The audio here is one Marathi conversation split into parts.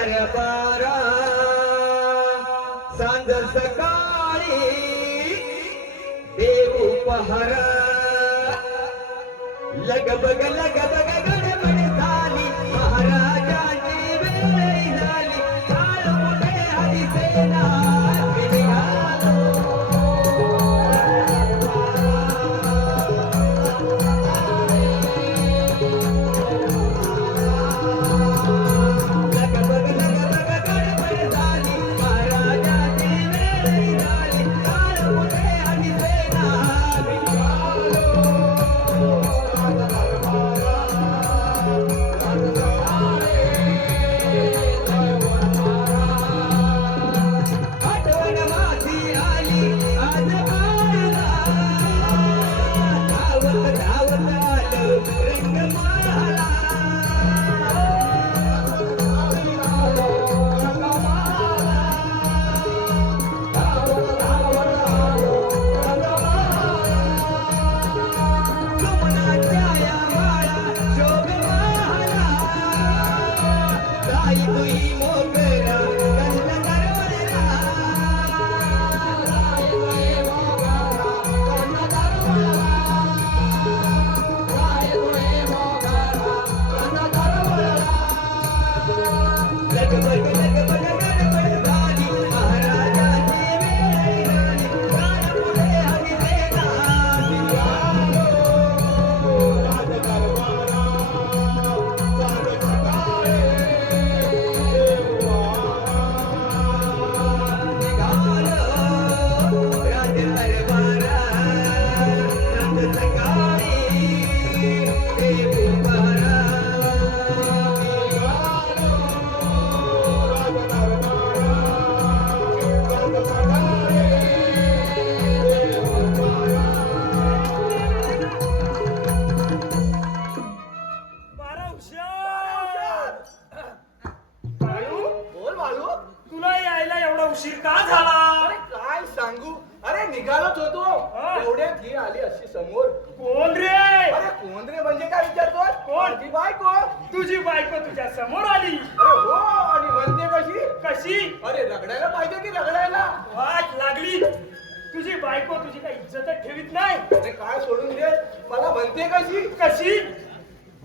दरबारा सांज सकाळी देव पहारा लगबग गडबड झाली महाराजांची वेळ झाली काळ मोठे हरिसेना उशीर का झाला? अरे काय सांगू, अरे निघालोच होतो एवढ्यात ही आली अशी समोर. कोण रे? अरे कोण रे म्हणजे काय विचारतोय? कोण? ती बायको. तुझी बायको तुझ्या समोर आली. अरे हो, आणि म्हणते कशी कशी? अरे रगडायला पाहिजे की रगडायला वाट लागली. तुझी बायको तुझी काही इज्जतच ठेवीत नाही. अरे काय सोडून दे, मला म्हणते कशी कशी?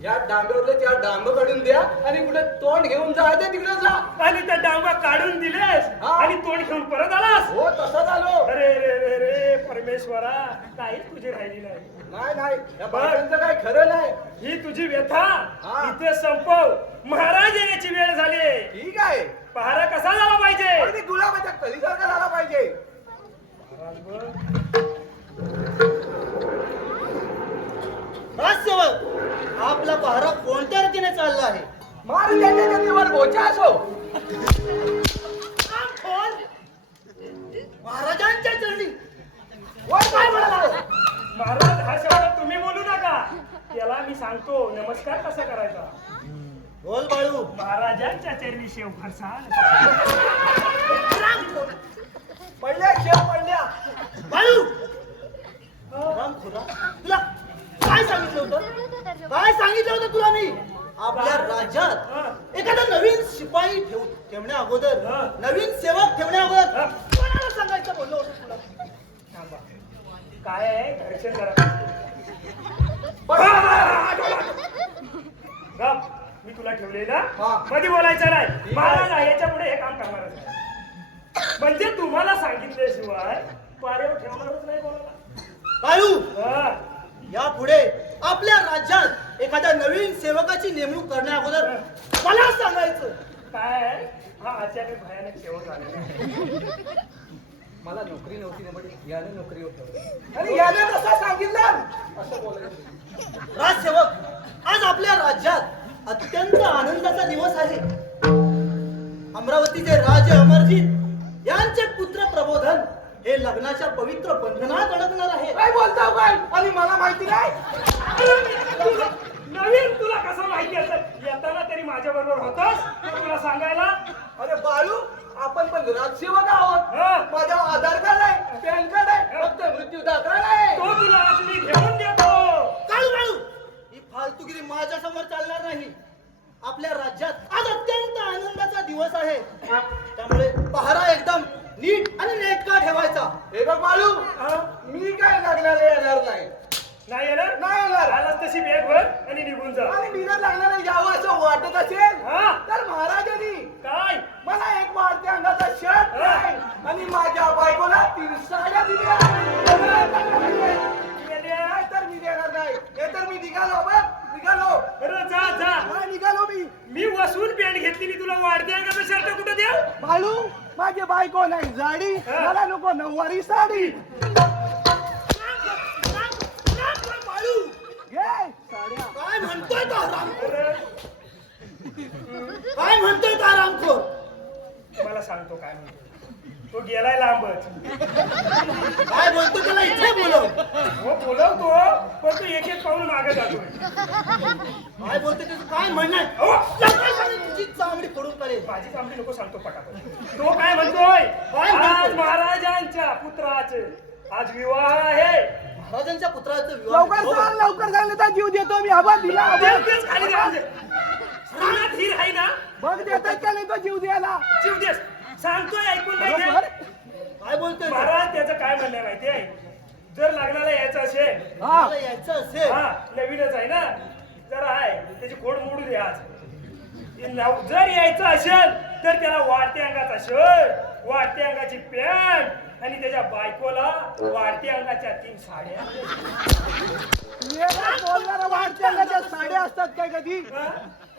या डांब्यावरलं त्या डांब काढून द्या आणि कुठे तोंड घेऊन जायचं तिकडे जा. आणि त्या डांबा काढून दिलेस हा. आणि तोंड घेऊन परत आलास. हो तसंच आलो. अरे रे रे रे परमेश्वरा, काहीच तुझी राहिली नाही. नाही नाही, या बायकांचं काय खरं नाही. ही तुझी व्यथा हा. इथे संपव. महाराज येण्याची वेळ झाली. ठीक आहे, पहारा कसा झाला पाहिजे? अगदी गुलाबाच्या कलीसारखा झाला पाहिजे. सेवक, आपला पहारा कोणत्या रीतीने चालला आहे? महाराजांच्या जमिनीवर बोचा असो. महाराजांच्या चरणी वर काय म्हणाला? महाराज हा शब्द तुम्ही बोलू नका. त्याला मी सांगतो नमस्कार कसा करायचा. बोल बाळू. महाराजांच्या चरणी शेव फरसाण. पडल्या शेव पडल्या. बाळू, राम खुदा, तुला काय सांगितलं होतं? काय सांगितलं होतं तुला मी? आपल्या राज्यात एखादा नवीन शिपाई ठेवण्या अगोदर, नवीन सेवक ठेवण्या अगोदर कोणाला सांगायचं बोललो होतं तुला? थांबा. काय आहे दर्शन करा. गप. मी तुला ठेवले ना, हा. कधी बोलायचं नाही. महाराज आहे याच्या पुढे हे काम करणारच नाही. म्हणजे तुम्हाला सांगितल्याशिवाय पारेवर ठेवणारच नाही कोणाला. बाळू, हा. यापुढे आपल्या राज्यात एखाद्या नवीन सेवकाची नेमणूक करण्या अगोदर मला सांगायचं. काय आहे? हा अचानक भयानक शेवट झाला. मला नोकरी नव्हती ना, याने नोकरीवर ठेवलं आणि याने तसं सांगितलं असं बोलायचं. राजसेवक, आज आपल्या राज्यात अत्यंत आनंदाचा दिवस आहे. अमरावतीचे राजे अमरजीत यांचे पुत्र प्रबोधन हे लग्नाच्या पवित्र बंधनात अडकणार आहे. काय बोलता काय? आणि मला माहिती नाही. नवीन तुला कसं माहिती असेल? येताना तरी माझ्या बरोबर होतस तुला सांगायला. अरे बाळू, आपण पण राजसेवक आहोत. हा. माझ्यावर आधार कार्ड आहे, पॅन कार्ड आहे, फक्त मृत्यू दाखला आहे. तो तुला आज मी घेऊन देतो. बाळू बाळू, ही फालतूगिरी माझ्या समोर चालणार नाही. आपल्या राज्यात आज अत्यंत आनंदाचा दिवस दिवस आहे त्यामुळे पहारा एकदम नीट आणि नेटका ठेवायचा. हे बघ बाळू, हा? मी काय लागणारे येणार नाही. नाही येणार नाही येणार. आलाच तशी बॅग भर आणि निघून जा. आणि मी जर लागणारे यावं असं वाटत असेल हा? तर महाराजांनी काय मला एक वाढत्या अंगाचा शर्ट हा. नाही आणि माझ्या बायकोला 3 साड्या दिल्या. नाही तर मी देणार नाही. हे तर मी निघालो बघ, निघालो. अरे जा जा. हा, निघालो मी. मी वसून पॅन्ट घेतली मी तुला वाढते अंगाचा शर्ट कुठं द्या. बाळू, माझी बायको नाही जाडी, हा. मला नको नऊवारी साडी. बाळू, घे साड्या. काय म्हणतोय तो हरामखोर? अरे, काय म्हणतोय तो हरामखोर? मला सांगतो काय म्हणतो. तो गेलाय लांबच. काय बोलतो त्याला इथे बोलव. हो बोलवतो पण तू एक एक पाऊल मागे जातोय. काय बोलतो त्याचं काय म्हणणं आहे? अहो, लवकर सांग, तुझी चामडी फोडून काढेल. माझी चांगली नको सांगतो पटापट. तो काय म्हणतोय काय म्हणतोय? आज महाराजांच्या पुत्राचे आज विवाह आहे. महाराजांच्या पुत्राचं विवाह. लवकर सांग, लवकर सांग, नाही तर जीव देतो मी. आबा दिला आबा. तेच तेच खाली द्या. पुण्यात धीर आहे ना. बघ देतात का नाही तो जीव द्यायला. जीव देस सांगतोय ऐकून नाही बरोबर. घे. काय बोलतोय तो? महाराज त्याचं काय म्हणणं आहे माहिती आहे. जर लग्नाला यायचं असेल हा. मला यायचं असेल हा नवीनच आहे ना जरा आहे त्याची खोड मोडू दे आज. जर यायचं असेल तर त्याला वाढत्या अंगाचा शर्ट वाढत्या अंगाची पॅन्ट आणि त्याच्या बायकोला वाढत्या अंगाच्या 3 साड्या. मेला बोलणारा वाढत्या अंगाच्या साड्या असतात काय कधी? हा?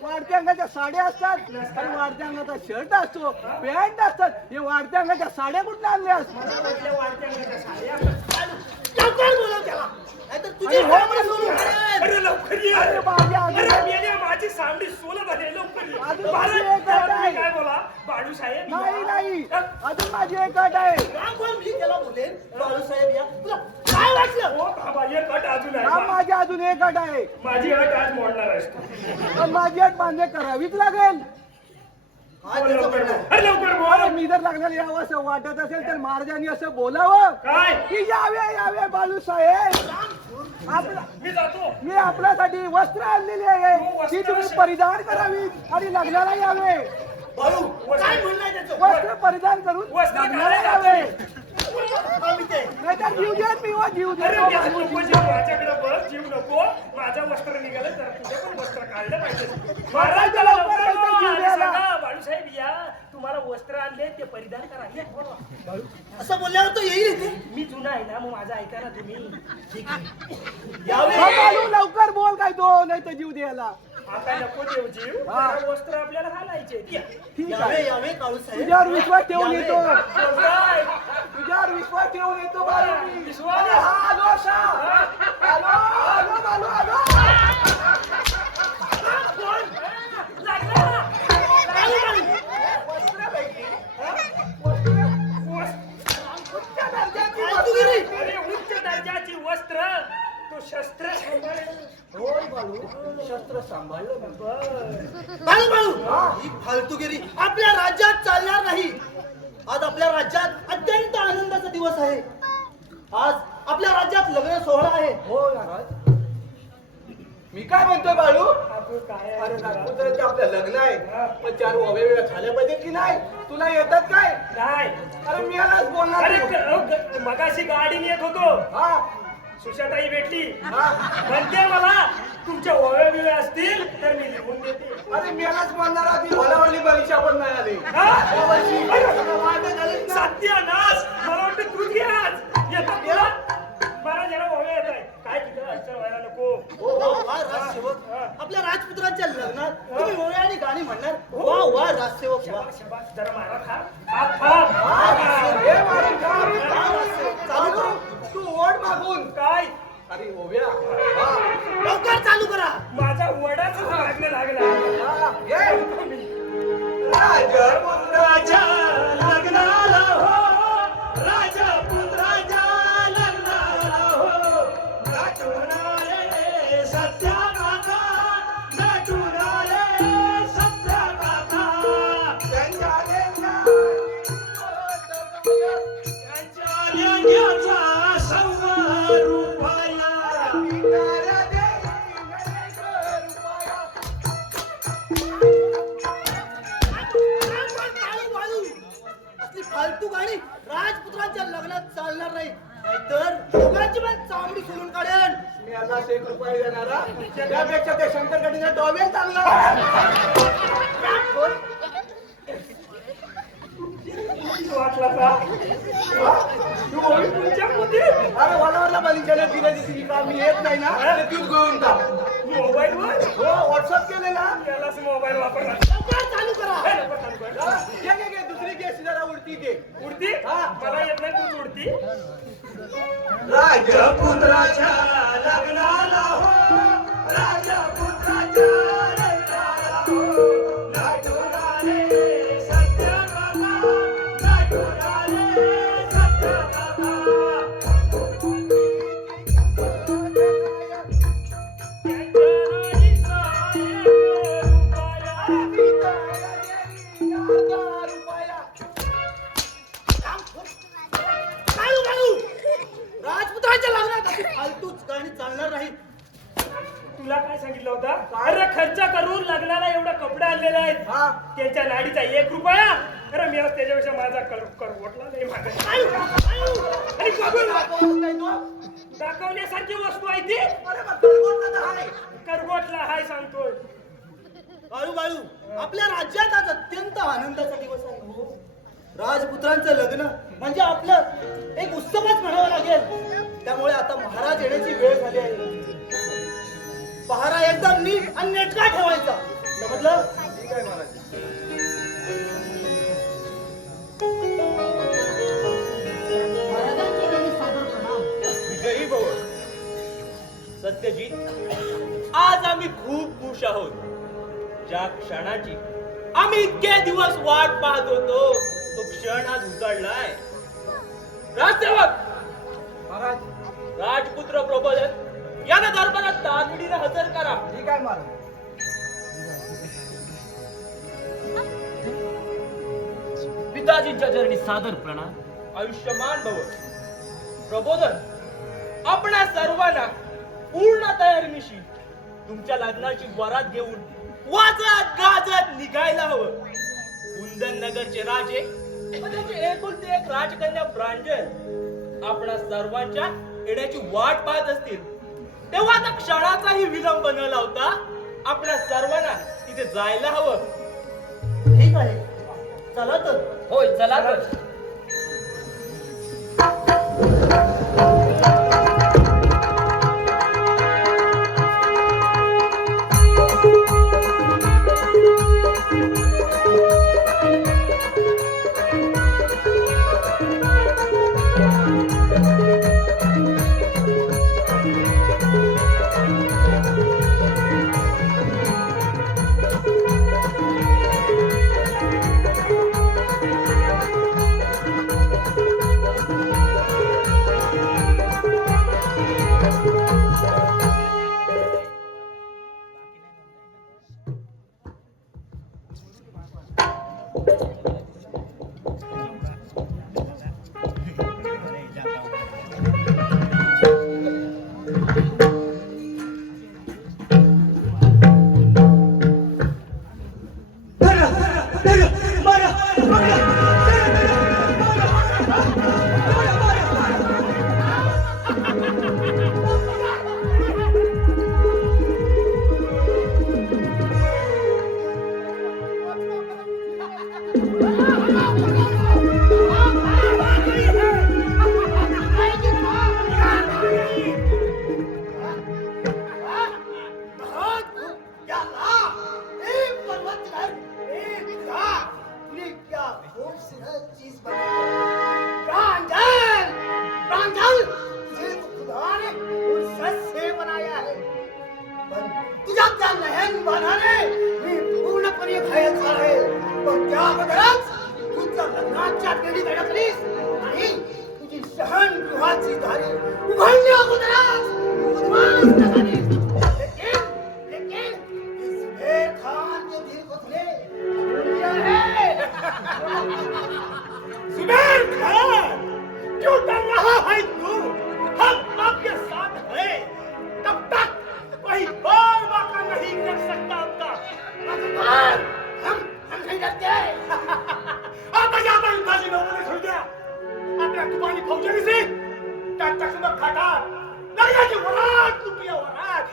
वाढत्या अंगाच्या साड्या असतात आणि वाढत्या अंगाचा शर्ट असतो, पॅन्ट असतात. हे वाढत्या अंगाच्या साड्या कुठल्या आणल्यास? मला वाटल्या वाढत्या अंगाच्या साड्या. लवकर बोलव त्याला नाहीतर तुझी अरे हो, चामडी सोलून काढेल. अरे लवकर ये. अरे माझ्या अरे अंगाला- मेल्या, माझी सावडी सोलत आहे लवकर ये. अजून महाराज, माझी एक त्याला अट तुम्ही आहे. काय बोला बाळू साहेब नाही नाही, हा? अजून माझी एक अट आहे. रामभाऊ, मी त्याला बोलेन बाळूसाहेब या. तुला काय वाटलं? हो बाबा एक अट अजून हा, आहे. माझी अजून एक अट आहे. माझी अट आज मोडणार आहेस तू. पण माझी अट मान्य करावीच लागेल. काय त्याचं म्हणणं आहे? अरे लवकर अरे बोल. मी जर लागणार यावं असं वाटत असेल तर महाराजांनी असं बोलावं काय की यावे यावे बालू साहेब. आपला मी जातो. मी आपल्यासाठी वस्त्र आणलेली आहे ती तुम्ही परिधान करावी आणि लग्नाला यावे. बाळू, काय म्हणणं आहे त्याचं? वस्त्र परिधान करून वस्त्र लग्नाला घालायला यावे. हा, मी ते. नाहीतर जीव देत मी व जीव अरे देतो. मी नको जीव माझ्याकडे बस जीव नको. माझं वस्त्र निघालं तर तुझं पण वस्त्र काढलं पाहिजे. महाराज त्याला लवकर लवकर जीव बोलवा. द्यायला. आणि सांगा, बाळूसाहेब या तुम्हाला वस्त्र आणले ते परिधान करा. या, बोलवा. असं बोलल्यावर तो येईल इथे. मी जुना आहे ना मग माझं ऐका ना तुम्ही. ठीक आहे. हा, यावे. बालू लवकर बोल काय तो नाही तर जीव द्यायला. आता नको देव जीव. हा. जरा वस्त्र आपल्याला घालायचे. या. ठीक यावे आहे. यावे काळूसाहेब. तुझ्यावर विश्वास ठेवून यावे. येतो. बोलताय. तुझ्यावर विश्वास ठेवून येतो बालू मी. विश्वास? अरे हा, आलो असा. आलो आलो बालू आलो. उच्च दर्जाची फालतूगिरी. अरे उच्च दर्जाची वस्त्र तो शस्त्र सांभाळेल. होय बालू, शस्त्र सांभाळलं मी. बाळू बाळू, ही फालतूगिरी आपल्या राज्यात चालणार नाही. आज आपल्या राज्यात अत्यंत आनंदाचा दिवस आहे. आज आपल्या राज्यात लग्न सोहळा आहे. हो महाराज. मी काय म्हणतोय बाळू? आपण काय आहे? अरे नागपुराचे आपलं लग्न आहे, पण 4 वेळा झाल्या पाहिजे की नाही? तुला येतात काय? नाही अरे मी यालाच बोलणार अरे तू. मगाशी गाडीने येत होतो. हा सुशाताई भेटली. हा. म्हणते मला तुमच्या ओव्या बिव्या असतील तर मी लिहून देते. अरे मी यालाच बोलणार आधी भलावली परीक्षा पण नाही आली. हा? वाटत आलीच ना. सत्यानाश मला वाटतं तूच घे आज. येतात तुला मला जरा ओव्या येत आहे. काय तिथं अडचण व्हायला नको. वा वा राजसेवक, आपल्या राजपुत्रांच्या लग्नात तुम्ही ओव्या आणि गाणी म्हणणार. वा वा राजसेवक, वा. शाबास, शाबास. जरा मारा खा. हात खा. हे मारून खा. वा, राजसेवक. चालू करू. तू ओढ मागून. काय अरे ओव्या. हा. लवकर चालू करा. माझा वडाच लागणं लागला. हा. ये. राजपुत्राच्या लग्नाला हो, राजपुत्राच्या लग्नाला हो, नटून आले सत्या काका, नटून आले सत्या काका. त्यांच्या लेण्याचा 100 रुपया. बाळू आणि राजपुत्रांच्या लग्नात चालणार नाही, नाहीतर दोघांची पण चामडी सोलून काढेन. मी याला 1 रुपया देणारा, त्यापेक्षा ते शंकरकडे डॉवेल चालला. वाटला का तू होईल तुमच्या मध्ये अरे वाला बलिंच्याने दिलं दिसली का मी येत नाही ना, ते तूच घेऊन जा. मोबाईल वर हो व्हॉट्सअप केलेला. यालाच मोबाईल वापरला लवकर चालू करा. घे दुसरी केस जरा उडती घे. उडती मला येत नाही तूच उडती. राजपुत्राच्या लग्नाला हो, राजपुत्राच्या लग्नाला हो, नाटुराले सत्यभामा, नाटुराले सत्यभामा. काढू काढू. राजपुत्रांच्या लग्नात अशी फालतूच गाणी चालणार नाही. तुला काय सांगितलं होतं? अरे खर्च करून लग्नाला एवढे कपडे आणलेले आहेत, हा. त्यांच्या नाडीचा 1 रुपया. अरे मी आज त्याच्यापेक्षा माझा करवटला नाही मागे. आणि बघून दाखवण्यासारखी वस्तू आहे ती. अरे मग तळकोट तर आहे. करवटला हाय सांगतोय. बाळू बाळू, आपल्या राज्यात आज अत्यंत आनंदाचा दिवस आहे. राजपुत्रांचं लग्न म्हणजे आपलं एक उत्सवच म्हणावं लागेल. त्यामुळे आता महाराज येण्याची वेळ झाली आहे. पहारा एकदम नीट आणि नेटका ठेवायचा, समजलं? ठीक आहे महाराज. विजयी भव. सत्यजित, आज आम्ही खूप खुश आहोत. ज्या क्षणाची आम्ही इतके दिवस वाट पाहत होतो, तो क्षण आज उजाडलाय. राजसेवक, महाराज राजपुत्र प्रबोधन याला दरबारात तातडीने हजर करा. ठीक आहे महाराज. पिताजींच्या चरणी सादर प्रणाम. आयुष्यमान भव. प्रबोधन, आपणा सर्वांना पूर्ण तयारीनिशी तुमच्या लग्नाची वरात घेऊन वाजत गाजत निघायला हवं. कुंदन नगरचे राजे व त्याची एकुलती एक राजकन्या प्रांजल आपणा सर्वांच्या येण्याची वाट पाहत असतील, तेव्हा आता क्षणाचाही विलंब न लावता आपल्या सर्वांना तिथे जायला हवं. ठीक आहे, चला तर. होय, चला तर. आता जाता युद्धाची नमुने ठेवू द्या. की वरात लुटिया वरात।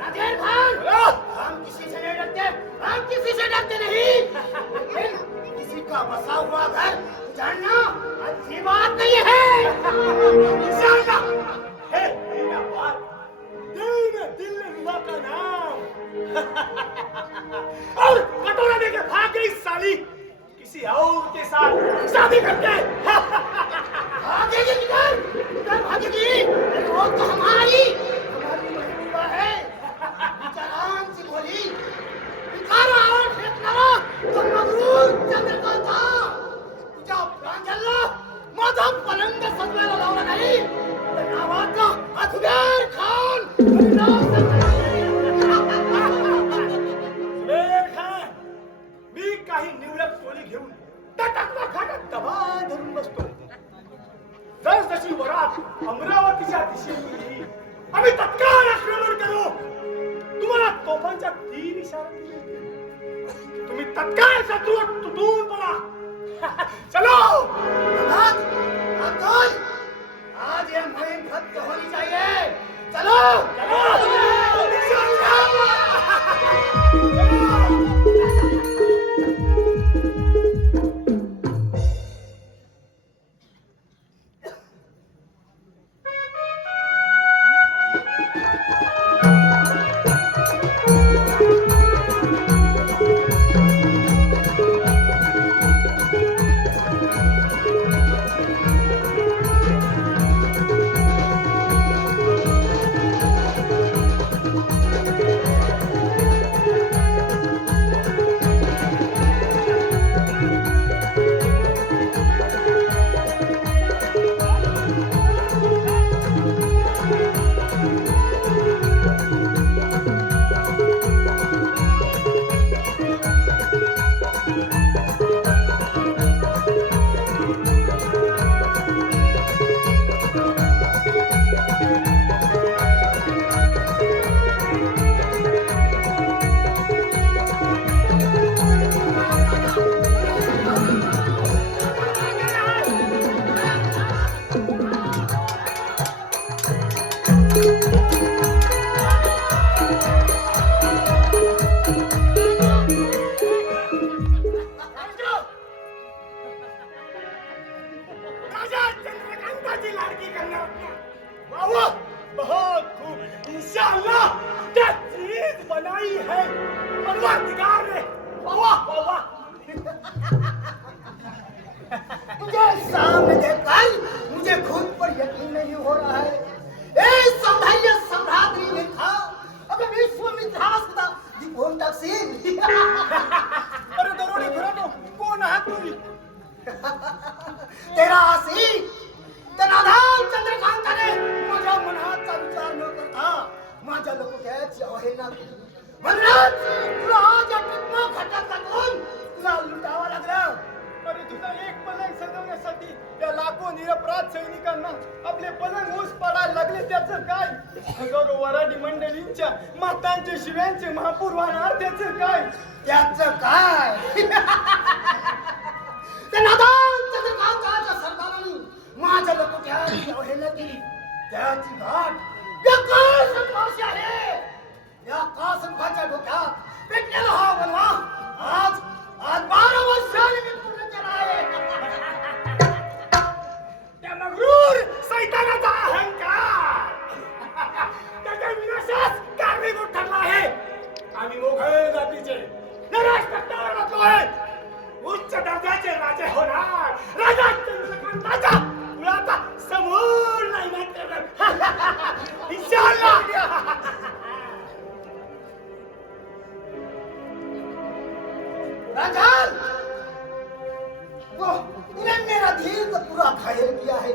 राजेश भाई, बोलो। हम किसी से नहीं डरते, हम किसी से डरते नहीं, लेकिन किसी का बसा हुआ घर जानना अच्छी बात नहीं है। इंशाअल्लाह है मेरा बात दिल में दिल ने विवाह का नाम। और कटोरा लेकर भाग गई साली किसी और के साथ शादी करके। भागेगी किधर? किधर भागेगी? अरे वो तो हमारी महबूबा है। आराम से बोली, भिखारा और फेंकनारा तो मगरूर चंद्रकांत था। तुझा प्रांजल माधव पलंग सजवायला लावला नाही, तर नावाचा अथुगर खान सुरेखा, मी काही निवडक टोली घेऊन तटातला खाटात दबा धरून बसतो. जशी वरात अमरावतीच्या दिशेने येईल, आम्ही तत्काळ आक्रमण करू. तुम्हाला तोफांच्या 3 इशारा दिले. तुम्ही तत्काळ शत्रू तुटून पडा. चलो आज आज ये मुहिम खत्म होनी चाहिए. चलो मुझे सामने देखकर मुझे खुद पर यकीन नहीं हो रहा है. ए सौंदर्य सम्राज्ञी लिखा अबे विश्वामित्रास होता दिपोन टाकशील. अरे दरोडे घरानो कोण आहात तुम्ही? तेरा आसी तनाधान चंद्रकांताने माझ्या मनाचा विचार न करता माझ्या लोकांची अवहेलना केली. म्हणून तुला आज या टकमा खटकातून तुला लुटावा लागला. अरे तुझा एक पलंग सजवण्यासाठी त्या लाखो निरपराध सैनिकांना आपले पलंग ऊस पडायला लागले त्याचं काय? हजारो वराडी मंडळींच्या मातांचे शिव्यांचे महापूर वाहणार त्याचं काय? त्याचं काय? त्या नादान चंद्रकांताच्या सरदारांनी माझ्या लोकांची अवहेलना केली. त्याची घाट या काळसंपाशी आहे. या काळसंपाच्या डोक्यात पेटलेला हा बनवा आज 12 वर्षांनी मी पूर्ण केला आहे. त्या मगरूर सैतानाचा अहंकार त्याच्या विनाशास कारणीभूत ठरला आहे. आम्ही मोघल जातीचे नराष्ट्रावर बसलोय. उच्च दर्जाचे राजे होणार. राजा चंद्रकांताच्या मुलाचा समूळ नाही करणार इंशाअल्लाह. राजन, तूने मेरा धीर तो पूरा घायल किया है.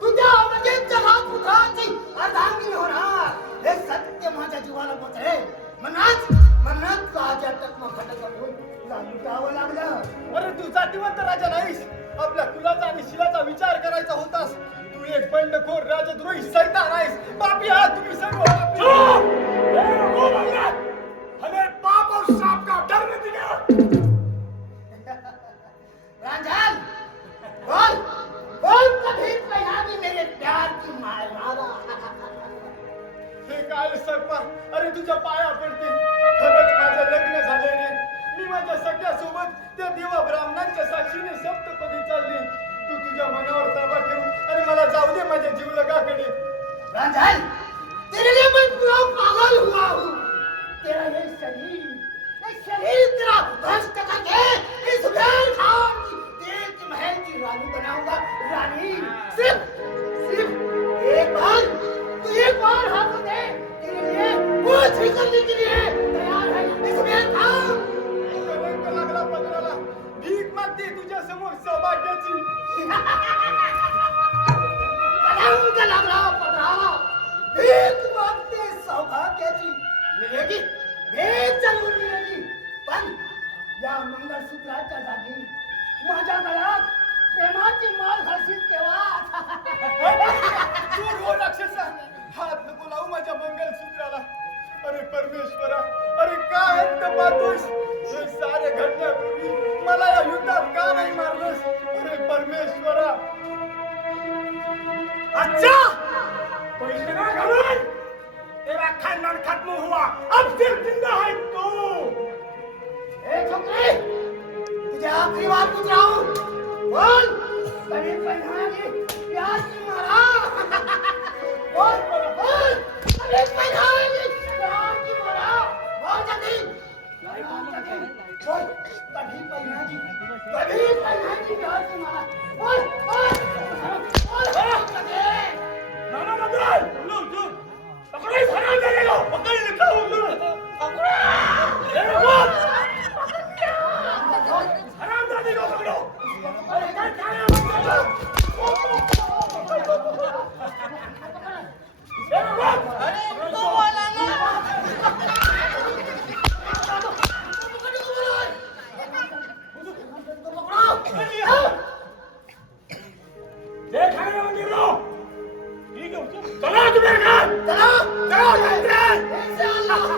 तुझ्या अवजेच्या पुत्राची अर्धांगिनी होणार हे सत्य माझ्या जीवाला पोचले. मनात ताज्या टकमा खटकातून तुला लुटावं लागलं. अरे तू जातीवंत राजा नाहीस. आपल्या कुलाचा आणि शिलाचा विचार करायचा होतास. तू एक बंडखोर राजद्रोही सैतान आहेस. पापी आहात तुम्ही सर्व पापी. हमें पाप और श्राप का डर नहीं दिया. राजन, बोल कभी पहला भी मेरे प्यार की माला काय सकपा अरे तुझ्या पाया पडते खरंच माझं लग्न झालंय रे मी माझ्या सगळ्या सोबत त्या देवा ब्राह्मणांच्या साक्षीने सप्तपदी चालली तू तुझ्या मनावर ताबा ठेव आणि मला जाऊ दे माझ्या जीवलगाकडे रांझल, तेरे लिए मैं पूरा पागल हुआ हूँ। तेरा ये शरीर तेरा ध्वस्त करके इस बैल खान की एक महल की रानी बनाऊंगा। रानी सिर्फ एक बार हाथ दे, तेरे लिए कुछ भी करने के लिए तैयार है इस बैल खान। कलंक लागला पत्राला भीक मागते तुझ्या समोर सौभाग्याची कलंक लागला पत्राला भीक मागते सौभाग्याची मिळेगी, भीक जरूर मिळेगी, पण या मंगळसूत्राच्या जागी माझ्या गळ्यात प्रेमाची माळ घालशील तेव्हा तू रो राक्षसा हात नको लावू माझ्या मंगलसूत्राला अरे परमेश्वरा अरे काय अंत पाहतोस हे सारे घडण्यापूर्वी मला या युद्धात का नाही मारलंस अरे परमेश्वरा अच्छा पैसे ना घालून तेरा खानदान खत्म हुआ अब सिर्फ जिंदा है तू ए छोकरे, तुझे आखिरी बार पूछ रहा हूँ, बोल कभी पहनाएगी प्यार की माला? बोल कभी पहनाएगी प्यार की माला? बोल जल्दी बोल कभी पहनाएगी प्यार की माला? बोल नाना बदल लो जो पकड़े सना दे लो पकड़ लिखा हो जो अरे बाप हराम दादी को पकड़ो अरे क्या क्या अरे बाप अरे तो बोला देख आगे मंदिर लो ठीक है चलो तुम्हें घर चलो इंसान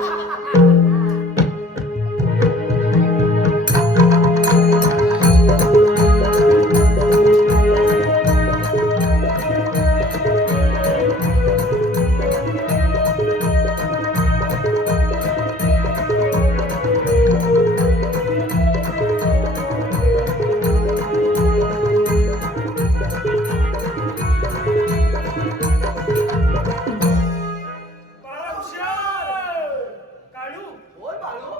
काळू बोल बाळू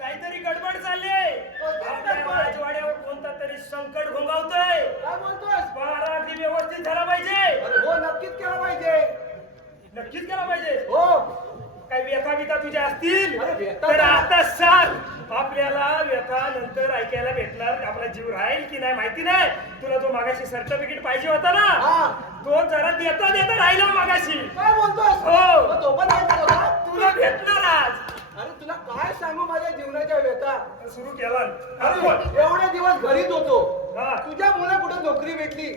काहीतरी गडबड चालली आहे आपल्या राजवाड्यावर कोणता तरी संकट घोंगावतोय काय बोलतोस 12 अगदी व्यवस्थित झाला पाहिजे अरे हो नक्कीच केलं पाहिजे नक्कीच केला पाहिजे हो काही व्यथा बिथा तुझ्या असतील अरे व्यथा तर काय? आता सांग आपल्याला व्यथा नंतर ऐकायला भेटणार आपला जीव राहील की नाही माहिती नाही तुला जो मागाशी सर्टिफिकेट पाहिजे होता ना हा तो जरा देता देता राहिला मागाशी काय बोलतोस हो. मग तो पण नाही झाला का? तुला भेटणार आज अरे तुला काय सांगू माझ्या जीवनाच्या व्यथा सुरू केला अरे एवढे दिवस घरीच होतो हा. तुझ्या मुला कुठे नोकरी भेटली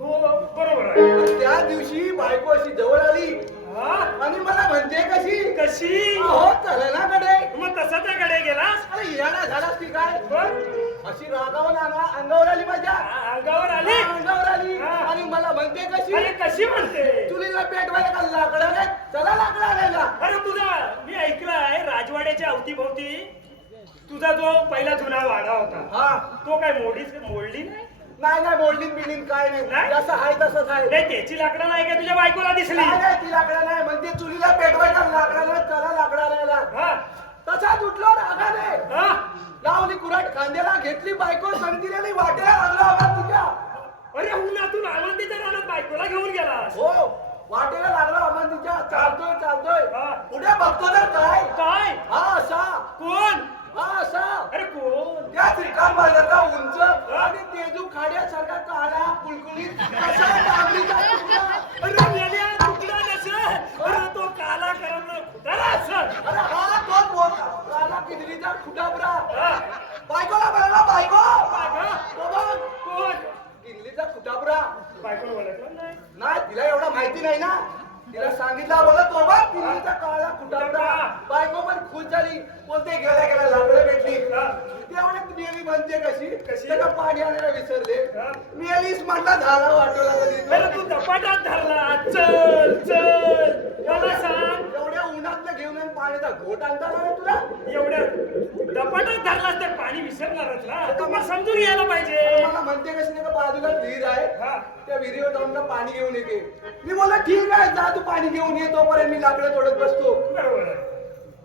हो बरोबर आहे आणि त्या दिवशी बायको अशी जवळ आली हा? आणि मला म्हणते कशी कशी हो चलनाकडे मग तसा त्याकडे गेलास अरे येणा झालास की काय बघ, अशी रागावून अंगावर आली माझ्या अंगावर आली अंगावर आली हा. आणि मला म्हणते कशी अरे कशी म्हणते चुलीला पेटवायला का लाकडं नाही चला लाकडं आणायला अरे तुझा मी ऐकलंय राजवाड्याच्या अवतीभोवती तुझा जो पहिला जुना वाडा होता हा तो काय मोडली नाही नाही नाही मोडलीन बिल्डिंग काय नाही नाही? जसं आहे तसंच आहे नाही त्याची लाकडं नाही का तुझ्या बायकोला दिसली नाही नाही, ती लाकडं नाही म्हणते चुलीला पेटवायला लाकडं नाही चला लाकडं आणायला हा? तसाच उठलो रागाने हा? लावली कुराट खांद्याला घेतली बायको संगतीने वाटेला लागला होता तुझ्या अरे उन्हातून आनंदीच्या रानात बायकोला घेऊन गेलास हो वाटेला लागला अमांतीच्या चालतोय हा. पुढे बघतो तर काय काय हा असा कोण हा असा अरे कोण त्या श्रीकांत बाजारचा उंच आणि तेजू खाड्यासारखा काळा कुलकुलीत असा डांबरीचा तुकडा. अरे मेल्या तुकडा नसेल अरे तो काला करमला खुटाला असेल अरे हा तोच मोठा काला किडनीचा खुटाबरा हा? बायकोला म्हणाला बायको हा? तो बघ कोण किडनीचा खुटाबरा बायकोला ओळखलं नाही नाही तिला एवढा माहिती नाही ना तिला सांगितलं बोला तो बघ किडनीचा काळा खुटाबरा बायको पण खुश झाली बोलते गेल्या लाकडं भेटली तेवढ्यात मेली म्हणते कशी कशी? त्याला पाणी आणायला विसरले हा? मेलीस म्हटला झाला वाटवला कधी अरे तू झपाटात धरला चल चल मला सांग घेऊन आणि पाण्याचा घोट आणता ना तुला एवढ्या दपाटच धरलास तर पाणी विसरणारच ना तुम्ही समजून यायला पाहिजे. मला म्हणते कशी नाही का बाजूला विहीर आहे हा. त्या विहिरीवर जाऊन का पाणी घेऊन येते. मी बोला ठीक आहे जा तू पाणी घेऊन ये तोपर्यंत मी लाकडं तोडत बसतो. बरोबर आहे.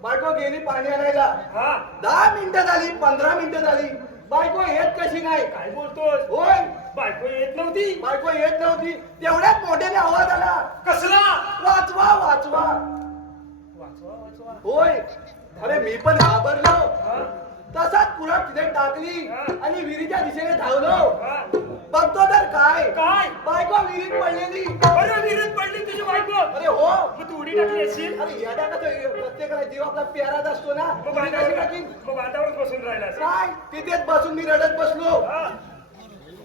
बायको गेली पाणी आणायला. हा 10 मिनिटं झाली 15 मिनिटं झाली बायको येत कशी नाही. काय बोलतोस? होय बायको येत नव्हती. बायको येत नव्हती. तेवढ्यात मोठ्याने आवाज आला कसला? वाचवा वाचवा. वाचवा वाचवा. होय अरे मी पण घाबरलो. हा? तसाच पुरा तिथे टाकली हा. आणि विहिरीच्या दिशेने धावलो. हा? बघतो तर काय काय? बायको विहिरीत पडलेली. अरे विहिरीत पडली तुझी बायको. अरे हो मग तू उडी टाकली असेल. अरे येडा कसं प्रत्येकाला जीव आपला प्याराच असतो ना. मग उडी कशी टाकीन? बांधावरच बसून राहिला असेल. काय तिथेच बसून मी रडत बसलो. हा?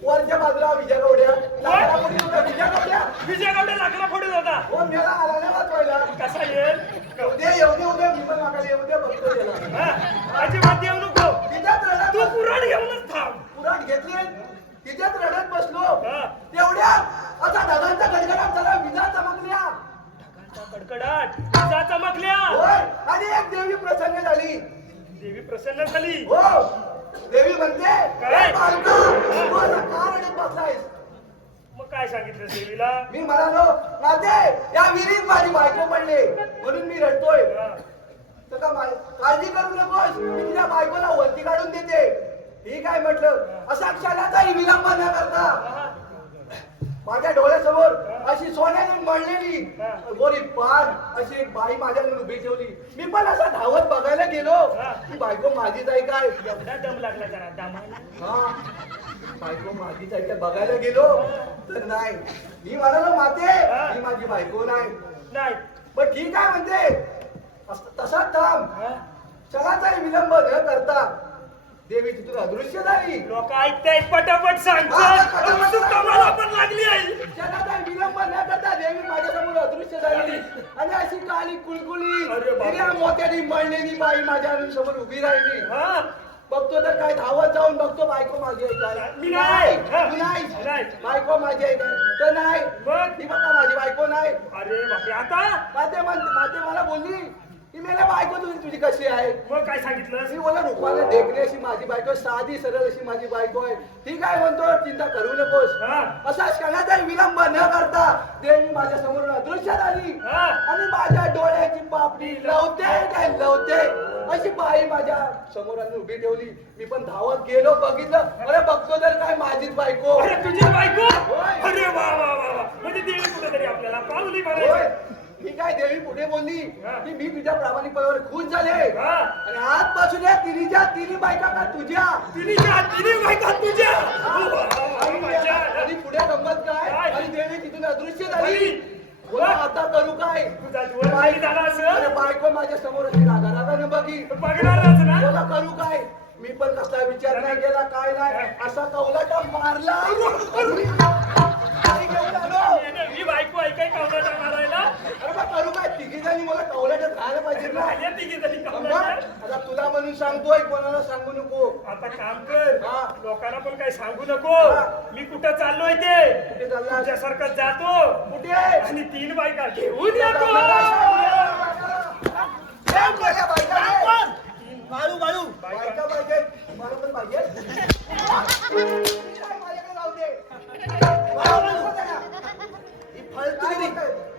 वरच्या बाजूला विजय गवड्या लाकडापडी होता विजय गवड्या. विजय गावडे लाकडा फोडत होता. हो मेला आला नाही वाचवायला. कसा येईल? उद्या येऊ दे मी पण मागायला येऊ दे बघतो त्याला. हा? अजिबात येऊ नको. तिच्यात रडत तू पुराण घेऊनच थांब. पुराण घेतले तिच्यात रडत बसलो. हा. तेवढ्यात असा ढगांचा गडगडाट झाला विजा चमकल्या. कडकडाट विजा चमकल्या. होय आणि एक देवी प्रसन्न झाली. देवी प्रसन्न झाली. हो देवी म्हणते काय? "ए बालका, तू असा का रडत बसलायस?" मग काय सांगितलं देवीला? मी म्हणालो नाते या विहिरीत माझी बायको पडले म्हणून मी रडतोय. हा. तर का काळजी करू नकोस मी तुझ्या बायकोला वरती काढून देते. ठीक आहे म्हटलं. असा क्षणाचाही विलंब न करता हा. माझ्या डोळ्यासमोर अशी सोन्याने मळलेली हा. गोरी पान अशी एक बाई माझ्याकडे उभी ठेवली. मी पण असा धावत बघायला गेलो हा. की बायको माझीच आहे काय. एवढा दम लागला जरा दमाला. हा बायको माझीच आहे काय बघायला गेलो तर नाही. मी म्हणालो माते ही माझी बायको नाही. नाही. पण ठीक आहे म्हणते तसाच थांब. हा? क्षणाचाही विलंब न करता देवी तिथून अदृश्य झाली. लोक ऐकताय पटापट सांगतात. हा, तू कमाला पण लागली आहे. क्षणाचाही विलंब न करता देवी माझ्यासमोर अदृश्य झाली आणि अशी काळी कुळकुळी अरे बापरे. हिरव्या मोत्याने मळलेली बाई माझ्या समोर उभी राहिली. हा? बघतो तर काय धावत जाऊन बघतो बायको माझी आहे काय. मी नाही. हा. तू नाही नाही. बायको माझी आहे काय तर नाही. मग? ही बघा माझी बायको नाही. अरे बापरे आता? माते मला बोलली की मेला बायको तुझी कशी आहे. मग काय सांगितलं? मी बोला रूपाने देखणे अशी माझी बायको साधी सरळ अशी माझी बायको आहे. ठीक आहे म्हणतो चिंता करू नकोस. हा? असा क्षणाचाही विलंब न करता देवी माझ्या समोर अदृश्य झाली हा? आणि माझ्या डोळ्याची पापडी लवते काय लवते अशी बाई माझ्या समोर आणून उभी ठेवली. मी पण धावत गेलो बघितलं. अरे बघतो तर काय माझीच बायको. अरे तुझी बायको? होय. अरे वा वा वा वा. म्हणजे देवी कुठेतरी आपल्याला पावली होय मारायची. ठीक आहे देवी पुढे बोलली हा. की मी तुझ्या प्रामाणिकपणावर खुश झाले हा? आणि आजपासून या तिन्ही बायका का तुझ्या तिने बायका तुझ्या. वा, वा, वा, आणि मजा. आणि पुढे गंमत काय काय? आणि देवी तिथून अदृश्य झाली. झाली. बोला आता करू काय. तुझा जीवन खाली झाला असेल. अरे बायको माझ्या समोर अशी रागारागाने बघी. बघणारच ना. बोला करू काय. मी पण कसला विचार नाही केला काय नाही असा कौलाटा मारला आणि घेऊन आलो. मी बायको ऐकाय कावडाटा मारायला. अरे बा करू काय तिघी जणी मला कौलाटात राहायला पाहिजे ना. राहिल्या तिघी जणी मग कावडाटा. आता तुला म्हणून सांगतोय कोणाला सांगू नको. आता काम कर. हा. लोकांना पण काही सांगू नको. हा. मी कुठं चाललोय ते. कुठे चालला तुझ्यासारखं जातो कुठे आणि 3 बायका घेऊन येतो. बाळू बाळू बायका पाहिजे मला पण पाहिजे. माझ्याकडे राहू दे.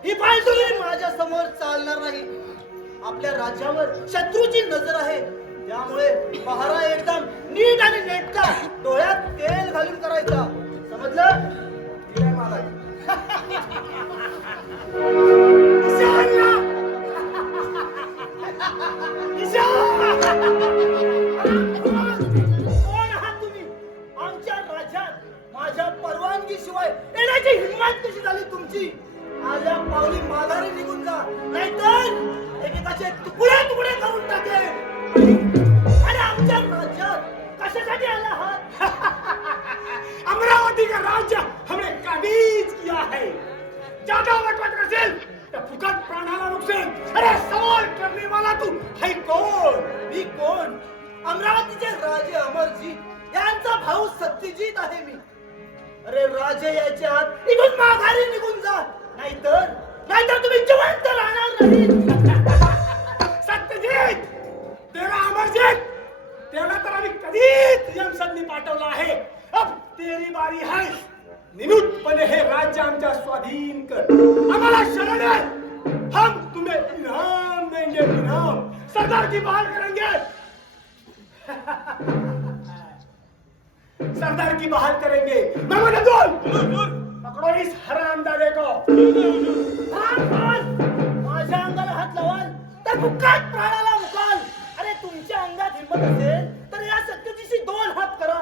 ही फालतूगिरी माझ्या समोर चालणार नाही. आपल्या राज्यावर शत्रूची नजर आहे त्यामुळे पहारा एकदम नीट आणि नेटका डोळ्यात तेल घालून करायचा. समजलं? ठीक आहे महाराज. कोण आहात तुम्ही? आमच्या राज्यात माझ्या परवानगीशिवाय येण्याची हिंमत कशी झाली तुमची? आल्या पावली माघारी निघून जा नाहीतर एकेकाचे तुकडे तुकडे करून टाकेन. आणि आमच्या राज्यात कशासाठी आला आहात? अमरावती का राज्य हमने कबीज किया है. ज्यादा वटवट असेल तर फुकट प्राणाला नुकसान. अरे सवाल करने वाला तू है कोण? मी कोण? अमरावतीचे राजे अमरजीत यांचा भाऊ सत्यजित आहे मी. अरे राजे यायचे आत इथून माघारी निघून जा नाहीतर तुम्ही जिवंत राहणार नाही. औरंगजेब त्याला तर आम्ही कधीच यमसदनी पाठवला आहे. अब तेरी बारी है. निमुटपणे हे राज्य आमच्या स्वाधीन कर. आम्हाला शरण आहे. हम तुम्हें इनाम देंगे, इनाम. सरदार की बहाल करेंगे. सरदार की बहाल करेंगे. महमूद अब्दुल पकड़ो इस हरामजादे को. माझ्या अंगाला हात लावाल तर मुकात प्राणाला मुकाल. अरे तुमच्या अंगात हिंमत असेल तर या सत्यजीशी 2 हात करा.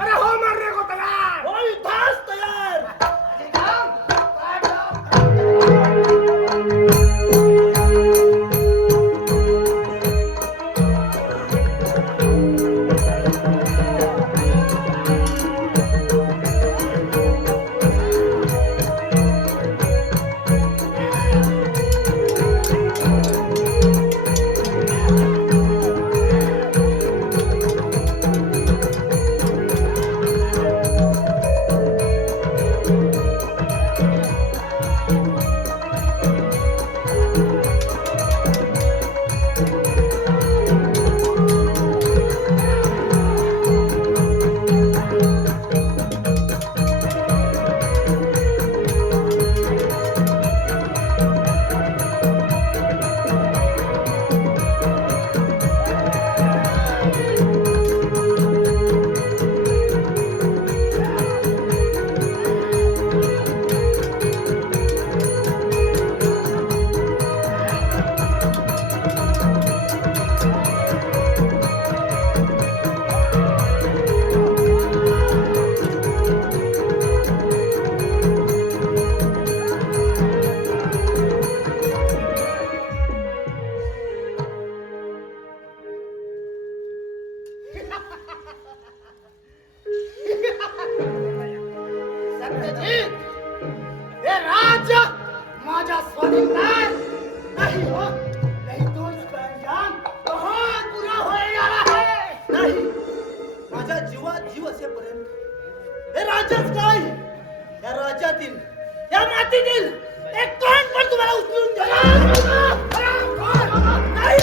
अरे हो मरने को तैयार. हो युद्धास तयार. सत्यजित, हे राज्य माझ्या स्वाधीन नहीं हो. नहीं तो इसका अंजाम बहुत बुरा होने जा रहा है. नाही, माझ्या जीवात जीव असेपर्यंत हे राज्यच काय, या राज्यातील या मातीतील एक कण पण तुम्हाला उचलून देणार नाही.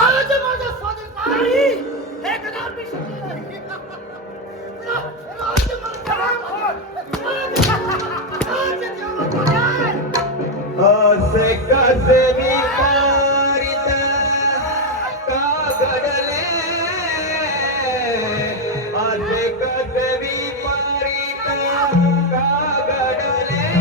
राज्य माझ्या स्वाधीन नाही, हे कदापि शक्य नाही. राज्य असे कसे विकारित का घडले, असे कसे विपरीत का घडले.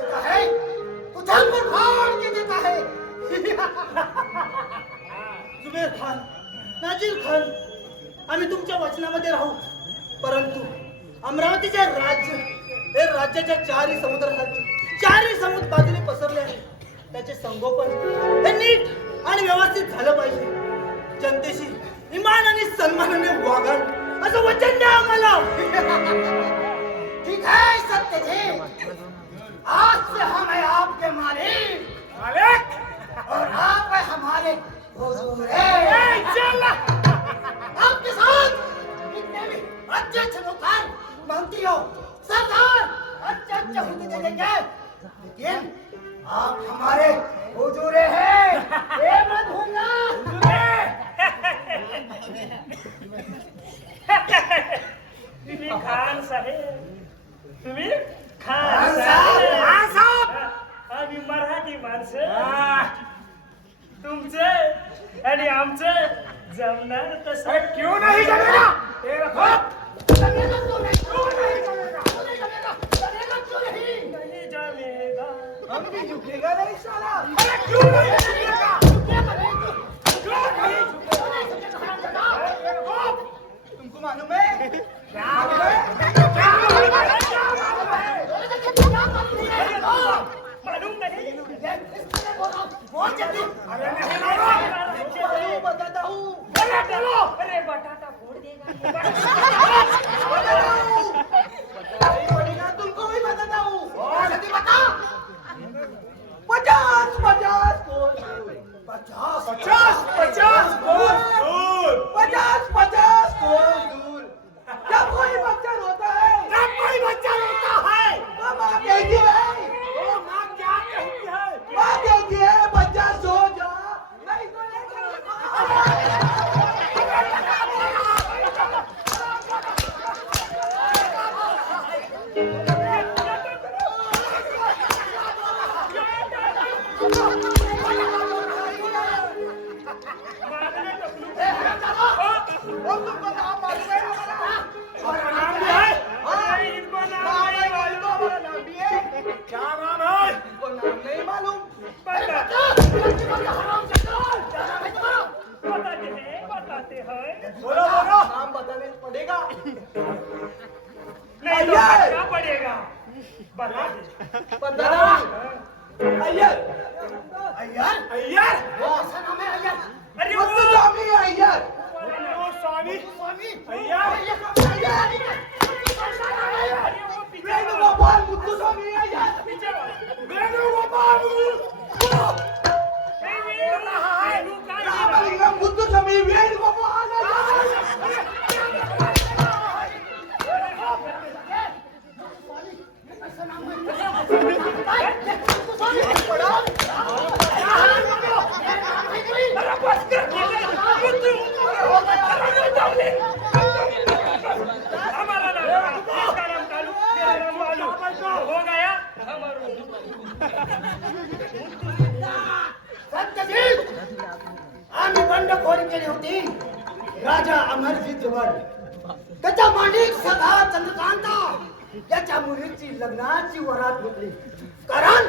देता है तुझे फाड़ के देता है जुबेर खान, नाजीर खान, आम्ही तुमच्या वचनामध्ये राहू, परंतु अमरावतीचे राज्य हे राज्याच्या चारही समुद्रासाठी चारही समुद्र बाजूने पसरले आहे. त्याचे संगोपन हे नीट आणि व्यवस्थित झालं पाहिजे. जनतेशी इमान आणि सन्मानाने वागण असं वचन द्या आम्हाला. ठीक है सत्यजीत, आज से हम है आपके मालिक और आप है हमारे हुजूर. आपके साथ जितने भी अच्छे अच्छे नौकर मंत्री हो सरदार अच्छे अच्छे हुक्म दे देंगे, लेकिन आप हमारे हुजूरे हैं ये मत भूलना. तुम्ही खान साहेब, तुम्ही खान खान साहेब, खान साहेब. आम्ही मराठी माणसं, तुमचे आणि आमचं जमणार तसं. क्यों नाही जमेगा? तेरा बाप जमेगा क्यों नहीं? क्यों नहीं जमेगा? क्यों नहीं जमेगा? जमेगा क्यों नहीं? नहीं जमेगा. हम भी झुकेगा नहीं साला. अरे क्यों नहीं झुकेगा? झुकेगा नहीं तू. क्यों नहीं झुकेगा? क्यों नहीं झुकेगा? हरामजादा. तुमको मालूम है क्या मालूम है? क्या मालूम है? क्या मालूम है? क्या मालूम है? मालूम नहीं. ये किसने बोला? बोल जल्दी. अरे नहीं मालूम बताता हूँ. बोले बोलो. अरे बटाटा फोड़ देगा. नहीं पड़ेगा, तुमको भी बताता हूँ. बोल जल्दी बता. 50 कोस. 50 दूर. 50 कोस दूर. जब कोई बच्चा रोता है, जब कोई बच्चा रोता है तो माँ कहती है, तो माँ क्या कहती है? माँ कहती है बच्चा सो जा, नहीं तो लेकर तुमको नाम मालूम है हमारा? हमारा नाम भी है. हाँ. अरे इनको नाम नाम नहीं है, मालूम. हमारा नाम भी है. क्या नाम है? तुमको नाम नहीं मालूम? बता. बताते हैं. बोलो बोलो. नाम बताने पड़ेगा. नहीं तो अय्यर. क्या पड़ेगा? बता दे. बताना. अय्यर. अय्यर अय्यर. ऐसा नाम है अय्यर. अरे वो मुत्तुस्वामी अय्यर. स्वामी. स्वामी अय्यर. अरे वो पीछे वेणुगोपाल मुत्तुस्वामी अय्यर. पीछे वाला. वेणुगोपाल. नहीं, वेणु काय केलं? रामलिंगम मुत्तुस्वामी वेणुगोपाल अय्यर. ऐसा नाम हमारा नाम इसका नाम कालू, मेरा नाम वालू. हो गया हमारा. सत्यजित, आम्ही बंडखोरी केली होती राजा अमरजीत जवळ. त्याचा मालिक सदा चंद्रकांता याच्या मुलीची लग्नाची वरात घेतली, कारण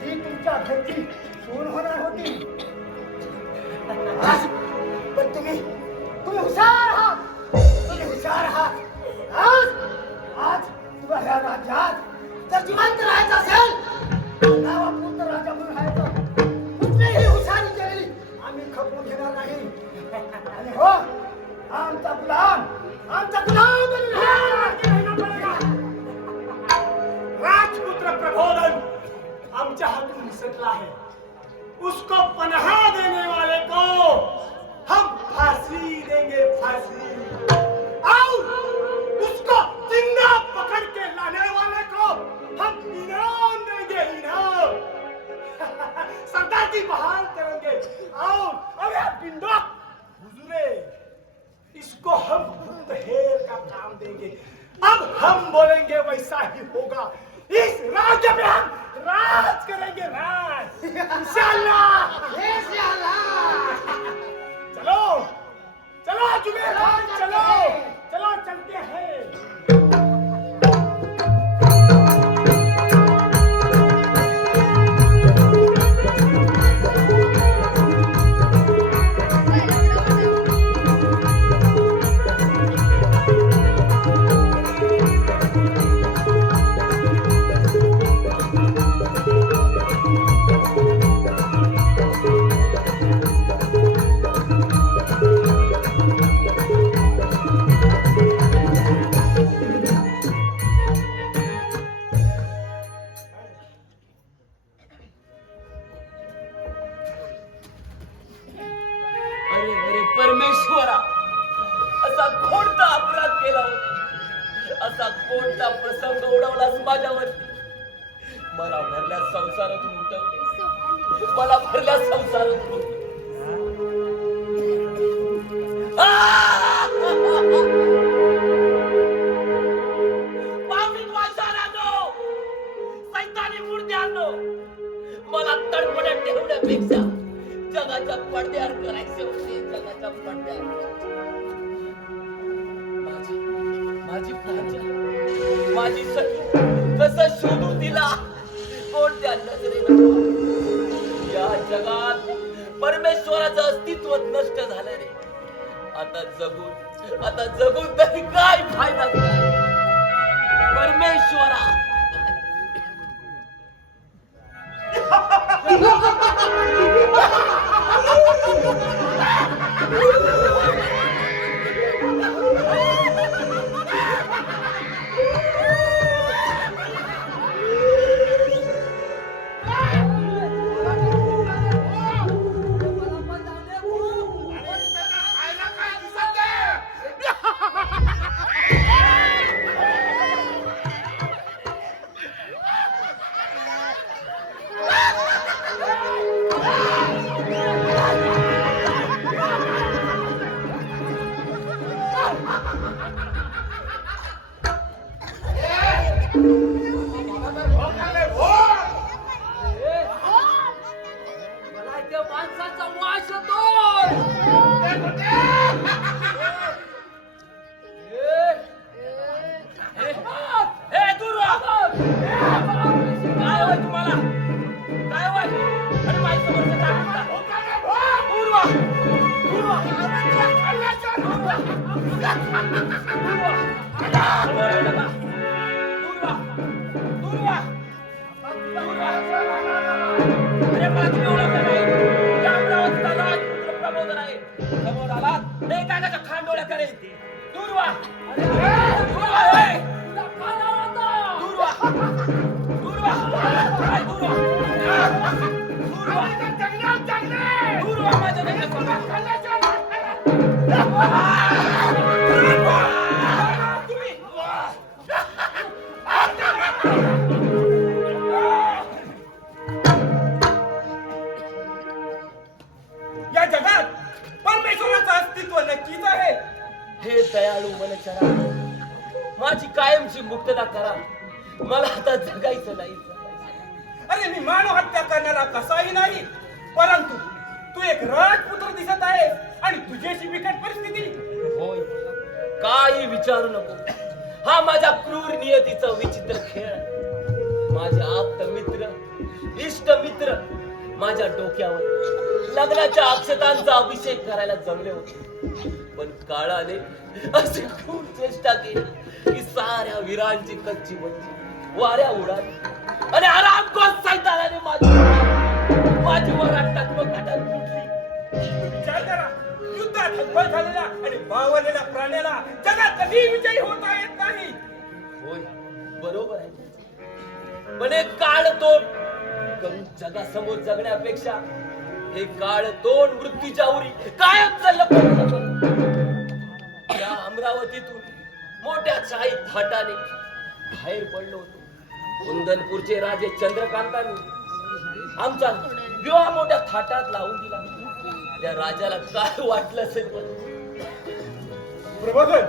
ती तुमच्या घरची सून होणार होती. पण तुम्ही हुशार आहात. तुम्ही हुशार आहात. आज तुला ह्या राज्यात जर जिवंत राहायचं असेल, नावापुरतं राजा म्हणून राहायचं. कुठलीही हुशारी केलेली आम्ही खपवून घेणार नाही. आणि हो, आमचा गुलाम बनून राहणार पडेगा. राजपुत्र प्रबोधन आमच्या हातून निसटला है. उसको पनाह देने वाले को हम फांसी देंगे, फांसी. और उसको जिंदा पकड़ के लाने वाले को हम इनाम देंगे, इनाम. सरदार जी बहाल करेंगे. और अरे पिंडा हुजूरे, इसको हम मुत्तहेर का काम देंगे. अब हम बोलेंगे वैसा ही होगा. इस राज्य में हम राज करेंगे, राज. इंशाल्लाह. चलो चलो जुबेर, चलो चलो चलते हैं. परमेश्वरा, असा कोणता अपराध केला होता, असा कोणता प्रसंग ओढवलास माझ्यावरती? मला भरल्या संसारातून उठवले, मला भरल्या संसारातून उठवले. पापी वाचारांनो, सैतानी मूर्त्यांनो, मला तडपड्यात ठेवण्यापेक्षा जगाच्या पडद्यावर करायचे होते. जगाच्या पडद्यावर माझी प्रांजल, माझी सखी कसं शोधून दिला कोणत्या नजरेनं? या जगात परमेश्वराचं अस्तित्व नष्ट झालं रे. आता जगून तरी काय फायदा? परमेश्वरा, मला त्या माणसाचा वास येतोय. दूर व्हा. काय होय तुम्हाला? काय होय? अरे माझ्या समोरचं काय म्हणता? दूर व्हा. दूर व्हा. दूर व्हा. समोर येऊ नका. दूर व्हा. दूर व्हा. दूर व्हा. अरे मला तुम्ही ओळखलं नाही. या अमरावतीचा राजपुत्र प्रबोधन आहे. समोर आलात नाही काकाच्या खांडोळ्या करेल. दूर व्हा. दूर व्हा. हे. दूर व्हा. दूर व्हा. काय दूर व्हा? दूर व्हा. दूर व्हा माझ्या नजरेसमोर. तुम्ही या जगात परमेश्वराचं अस्तित्व नक्कीच आहे. हे दयाळू मनचरा, माझी कायमची मुक्तता करा. मला आता जगायचं नाही. अरे मी मानव हत्या करणारा कसाही नाही, परंतु तू एक राजपुत्र दिसत आहे आणि तुझ्याशी बिकट परिस्थिती. होय, काही विचारू नको. हा माझ्या क्रूर नियतीचा विचित्र खेळ आहे. माझे आप्त मित्र, इष्ट मित्र माझ्या डोक्यावर लग्नाच्या अक्षतांचा अभिषेक करायला जमले होते, पण काळाने अशी खूप चेष्टा केली की साऱ्या वीरांची कच्ची बच्ची वाऱ्या उडाली आणि आरामखोर सैतानाने माझी वरात घाटात फुटली. विचार करा, युद्धात हतबल झालेल्या आणि बावरलेल्या प्राण्याला जगात कधी विजयी होता येत नाही. होय, बरोबर आहे. पण एक काळ तोड करून जगासमोर जगण्यापेक्षा हे काळ तोड मृत्यूच्या उरी कायम चाललं. त्या अमरावतीतून मोठ्या शाही थाटाने बाहेर पडलो होतो. कुंदनपूरचे राजे चंद्रकांतांनी आमचा विवाह मोठ्या थाटात लावून दिला. त्या राजाला काय वाटलं असेल? प्रबोधन,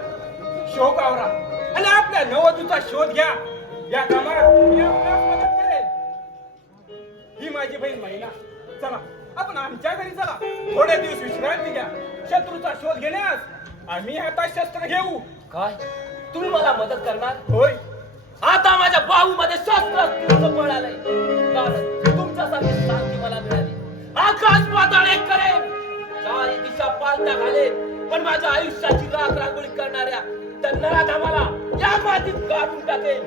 शोक आवरा आणि आपल्या नववधूचा शोध घ्या. या कामात मी आपल्यास मदत करेन. ही माझी बहीण महिना. चला आपण आमच्या घरी चला. थोडे दिवस विश्रांती घ्या. शत्रूचा शोध घेण्यास आम्ही हातात शस्त्र घेऊ. काय तुम्ही मला मदत करणार? होय, आता माझ्या बाहूमध्ये शस्त्र बळ आलंय. कारण तुमच्यासारखी शांती मला मिळाली. आकाश पाताळ एक करेन, चारी दिशा पालत्या घालेन, पण माझ्या आयुष्याची राख रांगोळी करणाऱ्या त्या नराधामाला या मातीत गाडून टाकेन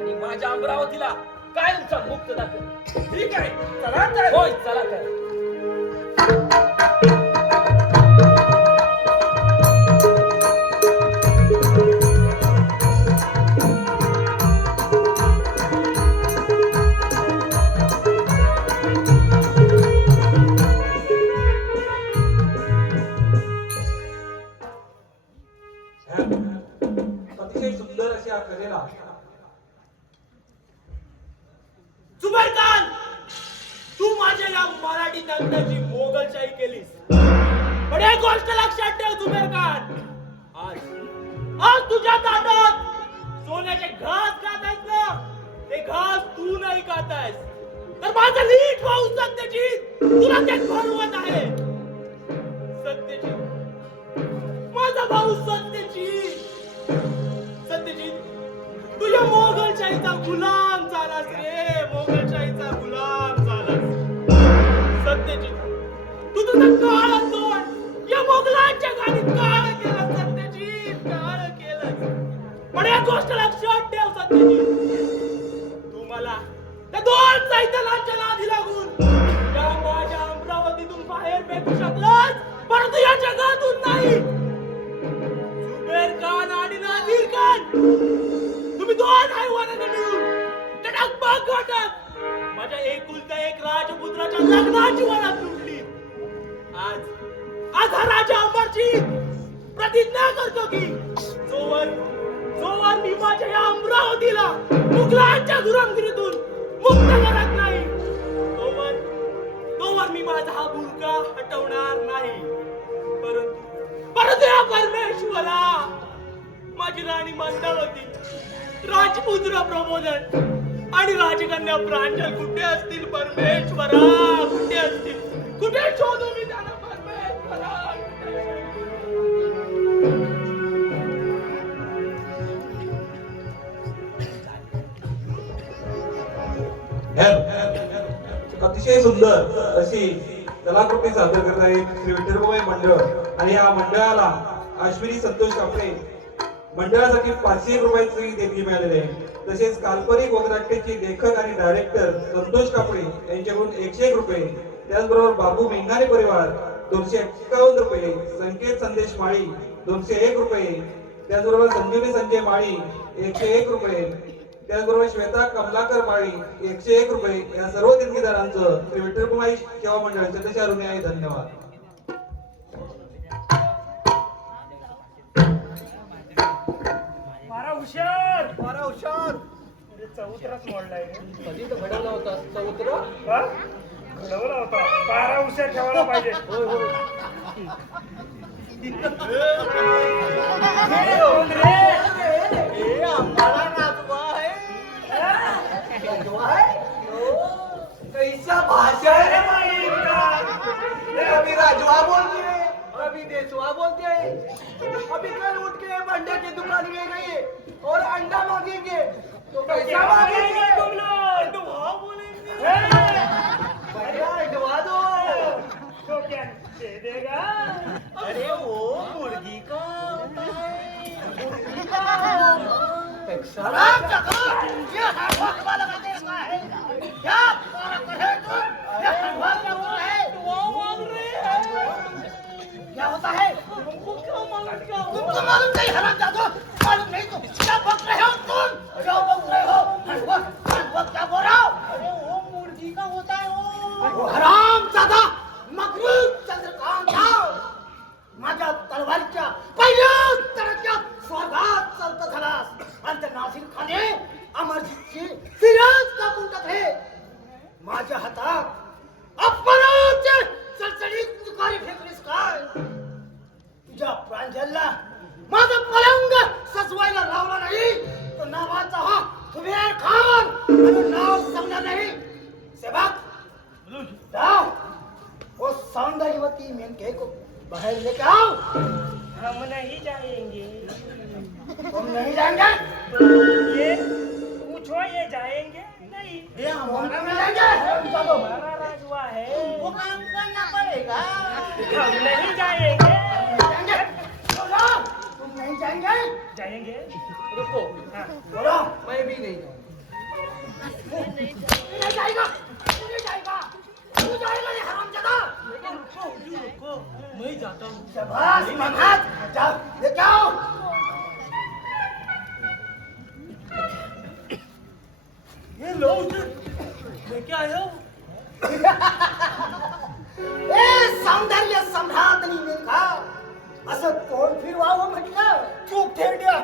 आणि माझ्या अमरावतीला कायमचा मुक्त दाखवेन. ठीक आहे, चला तर. होय, चला तर. जुबेर खान, तू माझ्या या मराठी तंत्राची मोगलशाही केलीस, पण एक गोष्ट लक्षात ठेव जुबेर खान, आज तुझ्या ताटात सोन्याचे घास खातायस ना, ते घास तू नाही खातायस, तर माझा नीट भाऊ सत्यजित तुला ते भरवत आहे. सत्यजित, माझा भाऊ सत्यजित, तुझ्या मोगलशाहीचा गुलाम झालास रे, मोगलशाहीचा गुलाम झालास. सत्यजित, तू तुझं काळ तोंड या मोगलांच्या गाडीत काळ केलं. सत्यजित, काळ केलं. पण एक गोष्ट लक्षात ठेव सत्यजित, तू मला त्या दोन सैतानांच्या नादी लागून या माझ्या अमरावतीतून बाहेर फेकू शकलास, परंतु या जगातून नाही. जुबेर खान आणि नाझीर खान, तुम्ही दोन हैवानाने मिळून त्या डगमग घाटात माझ्या एकुलत्या एक राजपुत्राच्या लग्नाची वरात लुटली. आज हा राजा अमरजीत प्रतिज्ञा करतो की जोवर मी माझ्या या अमरावतीला मुघलांच्या गुलामगिरीतून मुक्त करत नाही, तोवर मी माझा हा भुलका हटवणार नाही. परंतु या परमेश्वरा, माझी राणी मंदावती, राजपुत्र प्रबोधन आणि राजकन्या प्रांजल कुठे असतील परमेश्वरा? कुठे असतील? कुठे शोधू मी त्यांना परमेश्वरा? अतिशय सुंदर अशी कलाकृती सादर करत आहेत श्री विठ्ठलराव मंडळ आणि या मंडळाला अश्विनी संतोष कापडे मंडळासाठी 500 रुपयाची देणगी मिळालेली आहे. तसेच काल्पनिक वक्तृत्वाचे लेखक आणि डायरेक्टर संतोष कापडे यांच्याकडून 101 रुपये, त्याचबरोबर बाबू मेंगाने परिवार 251 रुपये, संकेत संदेश माळी 201 रुपये, त्याचबरोबर संजीवनी संजय माळी 101 रुपये, त्याचबरोबर श्वेता कमलाकर माळी 101 रुपये या सर्व देणगीदारांचं श्री विठ्ठलकुमारी सेवा मंडळाचे तसे अनुयायी धन्यवाद. फार हुशार चौतराच मोडलाय रे. कधी तर घडवला होता चौत्र. हा? घडवला होता. 12 हुशार ठेवायला पाहिजे. हे कोण रे? हे आम्हाला नाचवा आहे. कैसा भाषा है हमारी का? कभी राजवा बोलती है, कभी देशवा बोलती है. अभी कल उठ के अंडे की दुकान में गई और अंडा मांगेंगे तो कैसा मांगेंगे? तुम लोग अंडवा बोलेंगे. हे? भैया अंडवा दो. तो क्या दे देगा? अरे वो मुर्गी का सलाम चकर, ये हलवा कमाल का देश का है। क्या फर्क है तुम? ये हलवा क्या वो है? वो मांग रहे हैं. क्या होता है? तुमको क्या मांगेगा? तुमको मालूम नहीं हरामजादो, मालूम नहीं तुम क्या बक रहे हो तुम? क्या बक रहे हो? हलवा हलवा क्या बोल रहा हो? अरे वो मुर्गी का होता है वो. हरामजादा मगरूर चंद्रकांत माझ्या तलवारीच्या पहिल्या तडक्यात स्वर्गात चालत झालास आणि त्या नाझीर खाने अमरजीतची सिरत कापून टाकले. माझ्या हातात अपमानाचे चळचळीत तुकारी फेकलीस काय? तुझ्या प्रांजलला माझा पलंग सजवायला लावला नाही तर नावाचा हा जुबेर खान म्हणून नाव सांगणार नाही. सेवक जाओ वो सौंदर्यवती मेनके को बाहर लेके आओ. हम नहीं जाएंगे. तुम नहीं जाएंगे? ये पूछो, ये जाएंगे नहीं? ये हमारा में जाएंगे. चलो हमारा राजवा है. वो काम करना पड़ेगा. हम नहीं जाएंगे. जाएंगे. बोलो तुम नहीं जाएंगे? जाएंगे. रुको, हाँ. बोलो मैं भी नहीं जाऊंगा. नहीं जाएगा. तू नहीं जाएगा. तू जाएगा ये हरामजादा. रुको, मैं जाता हूँ. शाबाश महमद, जाओ लेके आओ. ये लो उधर. लेके आए हो? ए सौंदर्य सम्राटनी मेनका असं कोण फिरवावं म्हटलं? चूक ठेवड्या.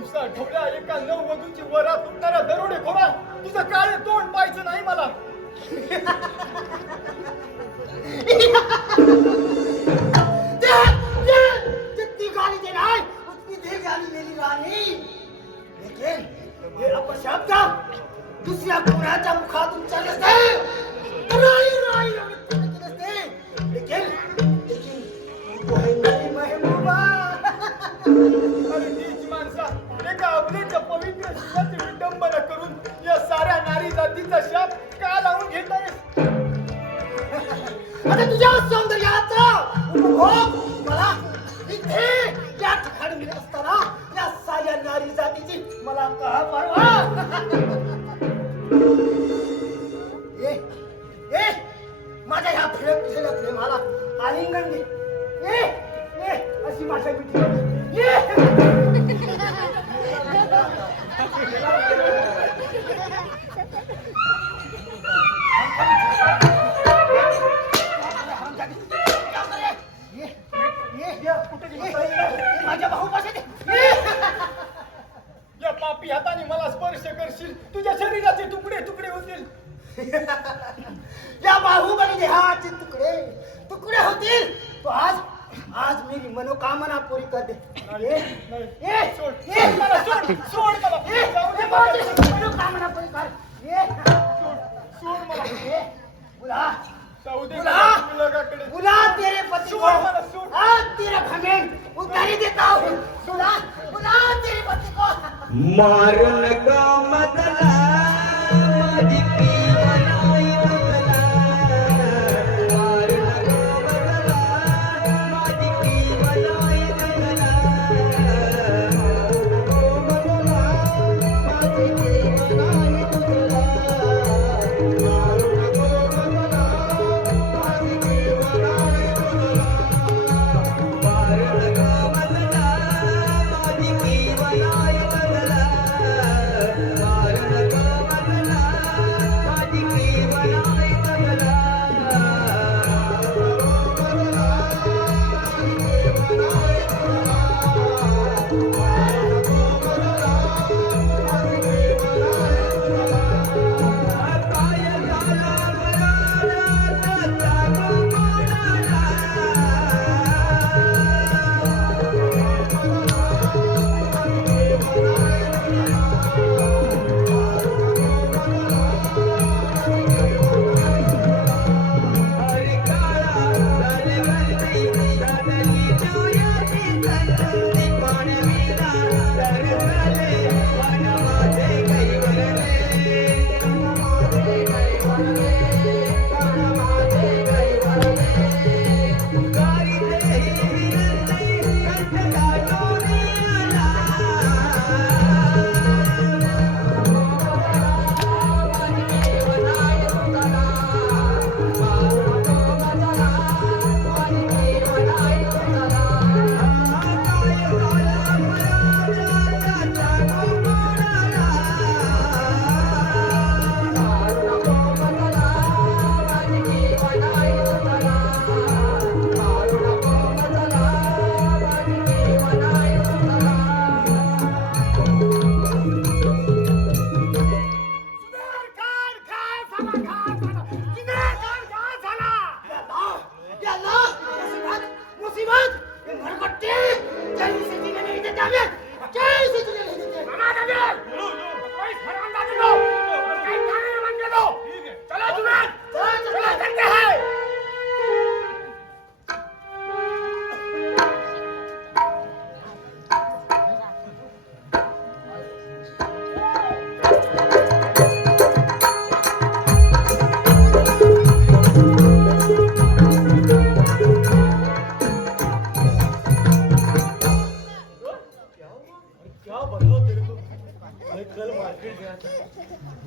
दिवसा ढोळ्या एका नववधूची वरात तुटणारा दरोडेखोरा तुझं काळे तोंड पाहायचं नाही मला. जितनी गाली देना है उतनी दे गाली मेरी राणी. लेकिन हे अपशब्द दुसऱ्या कोणाच्या मुखातून चालत नसते. राई राई वृत्ती नसते. लेकिन तू आहे मेरी महबूबा. अरे नीच माणसा, एका अबलेच्या पवित्र शिवाची विडंबना करून या साऱ्या नारी जातीचा शाप का लावून घेत आहेस? आता तुझ्या सौंदर्याचा उपभोग मला इथे या ठिकाणी मिळत असताना या साऱ्या नारी जातीची मला का परवा. ए माझ्या ह्या फिरकलेल्या प्रेमाला आलिंगन दे. ए अशी माझ्या मिठी माझ्या भाऊपाशी दे. या पापी हाताने मला स्पर्श करशील, तुझ्या शरीराचे तुकडे तुकडे होतील. या बाहुबली देहाचे तुकडे तुकडे होतील. तो आज मेरी मनोकामना पूरी कर दे. सोड मला, सोड मला. जाऊ दे माझी मला. मनोकामना पूरी कर. सोड मला. बुला जाऊ दे बुला मला तुझ्याकडे. बुला तेरे पति को. सोड मला, सोड. आज तेरा घमंड उतारी देता हूँ. बुला बुला तेरे पति को. मारून का मदला माझी पिवळाई बदला. मारून का मदला माझी पिवळाई बदला. मारून का मदला माझी पिवळाई बदला. मारून का मदला माझी पिवळाई बदला. मारून का मदला माझी पिवळाई बदला. मारून का मदला माझी पिवळाई बदला.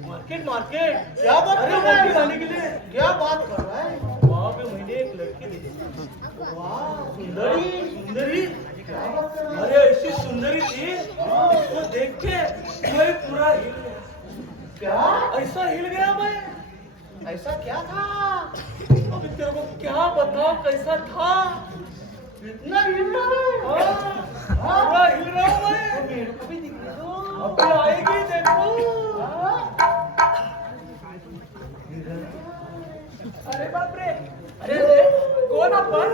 मार्केट मार्केट क्या बात कर रहा है? लाने के लिए क्या बात कर रहा है? वहाँ पे मैंने एक लड़की देखी. वाह सुंदरी सुंदरी. अरे ऐसी सुंदरी थी उसको देख के मैं पूरा हिल गया. क्या ऐसा हिल गया मैं? ऐसा क्या था? अभी तेरे को क्या बताओ कैसा था? इतना हिल रहा है. पूरा हिल रहा हूँ मैं. मेरे को भी दिख रहा अभी आएगी देखो। अरे बापरे, अरे अरे, कोण आपण?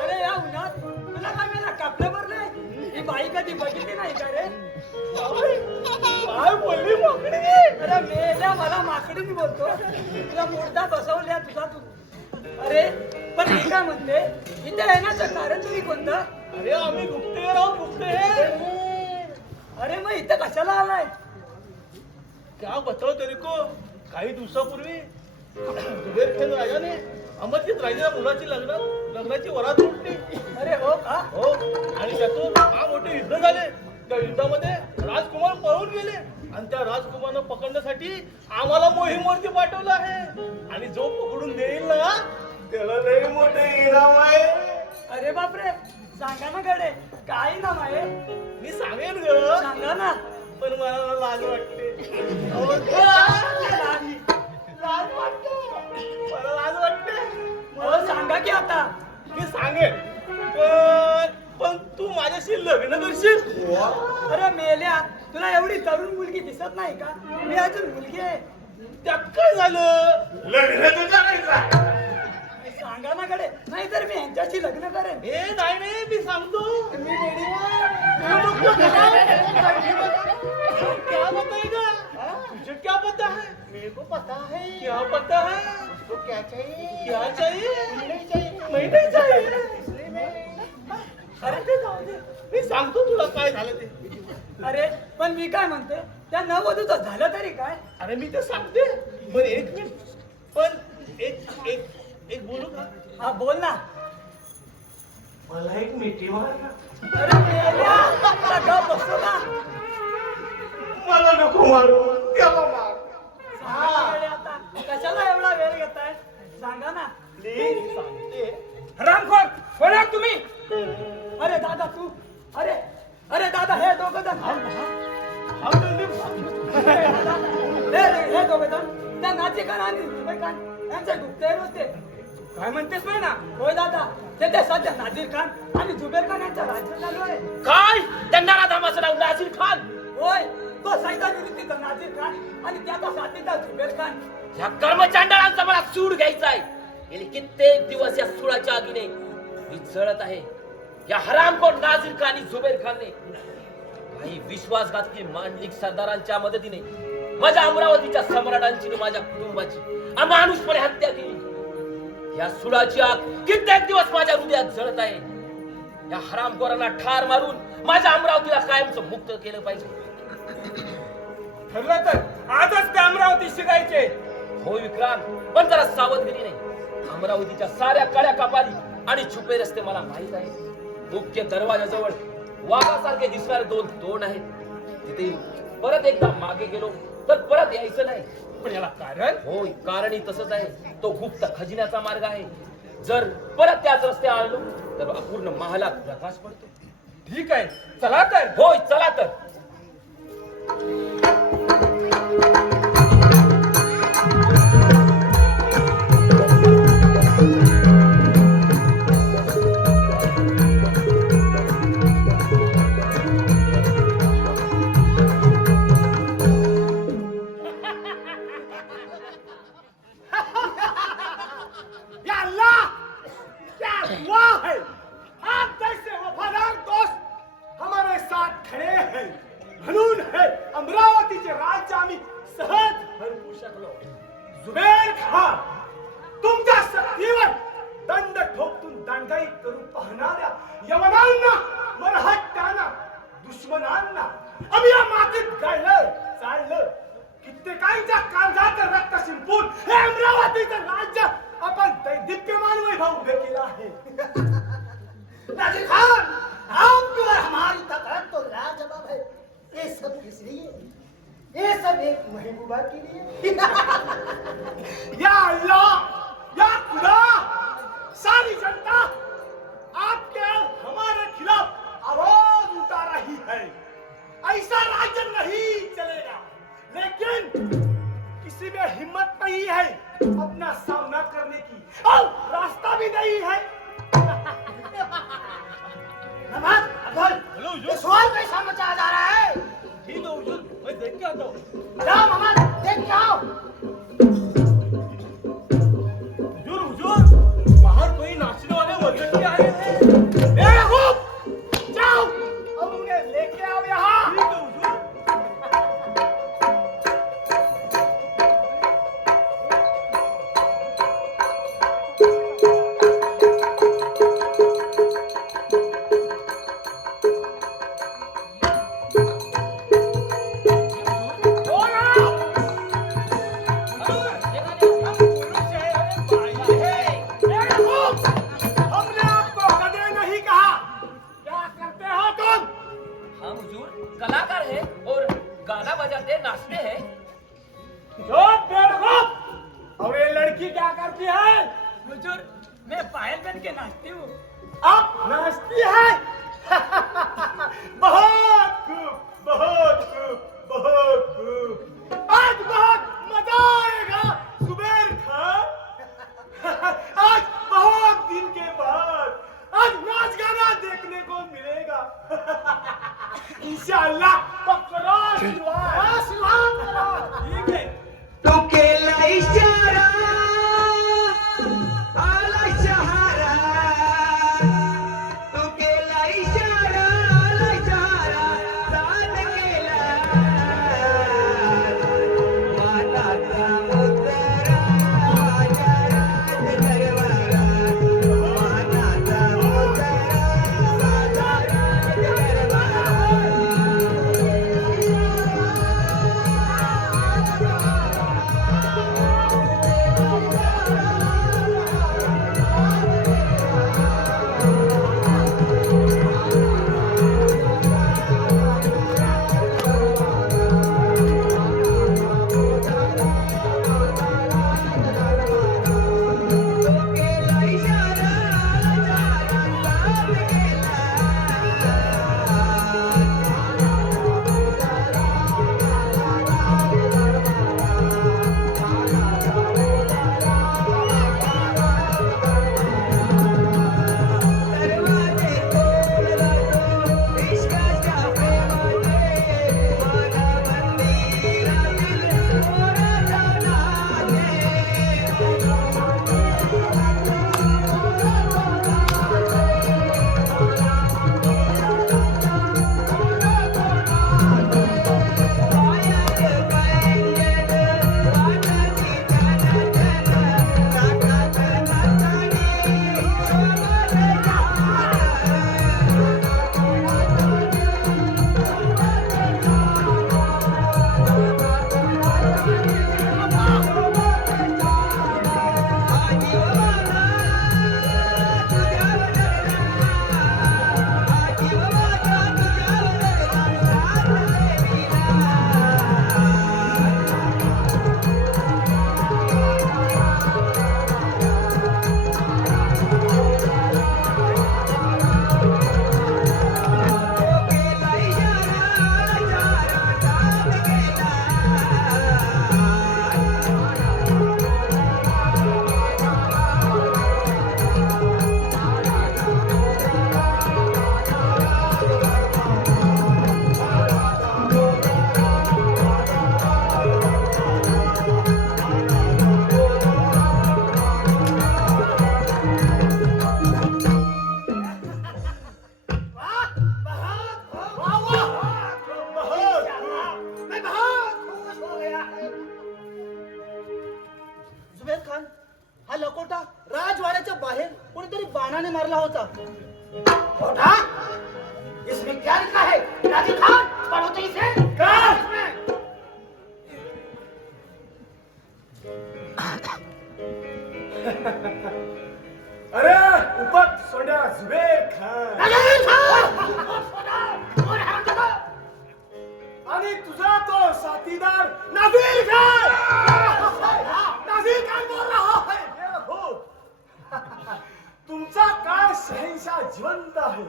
अरे या उन्हात तुला काय मला कापलं भरलंय? ही बाई कधी बघितली नाही का रे? काय बोलली माकडी? अरे मेल्या मला माकडीने बोलतो. तुला मुर्दा बसवल्या तुझा तू. अरे पण मी काय म्हणते, इथे येण्याचं कारण तरी कोणतं? अरे आम्ही गुप्तहेर आहोत, गुप्तहेर. अरे मग इथं कशाला आलाय? क्या बताओ तेरे को, काही दिवसापूर्वी जुबेर खान राजाने अहमदजीत राजाच्या मुलाची लग्नाची वरात उठली. अरे हो का? हो, आणि त्यातून फार मोठे युद्ध झाले. त्या युद्धामध्ये राजकुमार पळून गेले आणि त्या राजकुमारनं पकडण्यासाठी आम्हाला मोहीमवरती पाठवलं आहे. आणि जो पकडून देईल ना त्याला लई मोठे इनाम आहे. अरे बापरे, सांगा ना गडे, काय नाम आहे? मी सांगेन ग, सांगा ना. पण मला लाज वाटते. अहो, लाज वाटते, मला लाज वाटते. हो सांगा की आता. मी सांगेन, पण तू माझ्याशी लग्न करशील? अरे मेल्या, तुला एवढी तरुण मुलगी दिसत नाही का? मी अजून मुलगी आहे. त्यात काय झालं? लग्न तर करायचं. सांगा ना गडे, नाहीतर मी यांच्याशी लग्न करेन. ए नाही नाही, मी सांगतो. मी रेडी आहे. क्या बताएगा? तुझे क्या पता है? मेरे को पता है। क्या पता है? तो क्या चाहिए? क्या चाहिए? नहीं चाहिए। नहीं चाहिए. इसलिए मैं अरे ते जाऊ दे. मी सांगतो तुला काय झालं ते. अरे पण मी काय म्हणते, त्या नववधूचं झालं तरी काय? अरे मी ते सांगते, पण एक मिनिट, पण एक बोलू का? हा बोल ना. मला एक मिठी मार ना. अरे मेल्या, आता गप बसतो ना. मला नको मारू, त्याला मार. सांगा ना गडे आता, कशाला एवढा वेळ घेताय? सांगा ना. प्लीज सांगते. रामखोर, कोण आहात तुम्ही? अरे दादा तू, अरे दादा, हे दोघं जण. हा जल्दी हे दोघं जण त्या नाचिकान आणि जुबेर खान यांचे गुप्तहेर होते. काय म्हणतेस ना? होय दादा, ते सध्या नाझीर खान आणि जुबेर खान यांचं राज्य चालू आहे. काय त्यांना राधामाचं नाव नाझीर खान? होय, तो सैदाविरुद्धीचा नाझीर खान आणि त्याचा साथीदार जुबेर खान. या कर्मचांडाळांचा मला सूड घ्यायचा आहे. गेले कित्येक दिवस या सुळाच्या आगीने मी जळत आहे. या हरामखोर नाझीर खान आणि जुबेर खानने काही विश्वासघातकी मांडलिक सरदारांच्या मदतीने माझ्या अमरावतीच्या सम्राटांची आणि माझ्या कुटुंबाची अमानुषपणे हत्या केली. या सुळाची आग कित्येक दिवस माझ्या हृदयात जळत आहे. या हरामखोरांना ठार मारून माझ्या अमरावतीला कायमचं मुक्त केलं पाहिजे. ठरलं तर आजच त्या अमरावती शिकायचे. हो विक्रांत, पण जरा सावधगिरी नाही. अमरावतीच्या साऱ्या कड्या कपाली आणि छुपे रस्ते मला माहित आहे. मुख्य दरवाजाजवळ वाघासारखे दिसणारे 2 तोंड आहेत. तिथे परत एकदा मागे गेलो तर परत यायचं नाही. पण याला कारण? होय, कारणही तसंच आहे. तो गुप्त खजिन्याचा मार्ग आहे. जर परत त्याच रस्ते आलो तर अपूर्ण महालात प्रकाश पडतो. ठीक आहे, चला तर. होय, चला तर. या अल्लाह, क्या हुआ है? आप जैसे वफादार दोस्त हमारे साथ खड़े हैं म्हणून है अमरावतीचे राज्य आम्ही सहज हलवू शकलो. जुबेर खान, तुमच्या शक्तीवर दंड ठोकून दंडाई करून पाहणाऱ्या यवनांना, मराठ्यांना, दुश्मनांना आम्ही या मातीत गाळलं, चाललं. कित्येकांच्या काळजात रक्त शिंपून हे अमरावतीचं राज्य आपण दैदिप्यमान वैभव उभे केलं आहे. नाझीर खान, आपकी और हमारी ताकत तो लाजवाब है. ये सब किस लिए? ये सब एक महबूबा के लिए. या अल्लाह, भी नहीं है। नवाज अब्दुल, ये सवाल कैसा मचा जा रहा है? ठीक है हुजूर, मैं देख के आता हूँ। जाओ मोहम्मद, देख के आओ। हुजूर हुजूर, बाहर कोई नाचने वाले वजन के आए हैं। बेवकूफ, जाओ और उन्हें लेके आओ यहाँ। ठीक है हुजूर। हमने आपको कदे नहीं कहा। क्या करते हो तुम? हम हुजूर कलाकार है और गाना बजाते नाचते हैं। जो बेवकूफ। और ये लड़की क्या करती है? हुजूर मैं पायल बन के नाचती हूँ। अब नाचती है। बहुत खूब, बहुत खूब, बहुत खूब। आज बहुत मजा आएगा जुबैर खान। आज बहुत दिन के बाद आज नाच गाना देखने को मिलेगा। इंशाअल्लाह पकड़ो सिलवान करो। ठीक है। तो केला इशारा आला सहारा, तो केला इशारा आला सहारा, साथ केला माताचा मुद्रा जरा दरबारा, माताचा मुद्रा बाणाने मारला होता. होता? इसमें क्या लिखा है? राजी खान, पढ़ो तो इसे. क्या? अरे उपक सोडा जुबेर खान राजी खान! और हम देखो. आणि तुझा तो साथीदार नजीर खान. नजीर खान बोल रहा है. हो. तुमचा काय शहनशाह जिवंत आहे.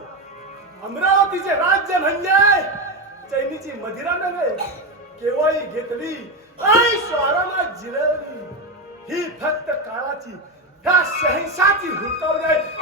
अमरावतीचे राज्य म्हणजे चैनीची मदिरा नव्हे. केवळी घेतली ऐशो आरामात जिरवली. ही फक्त काळाची ह्या शहंशाची हुलकावणी आहे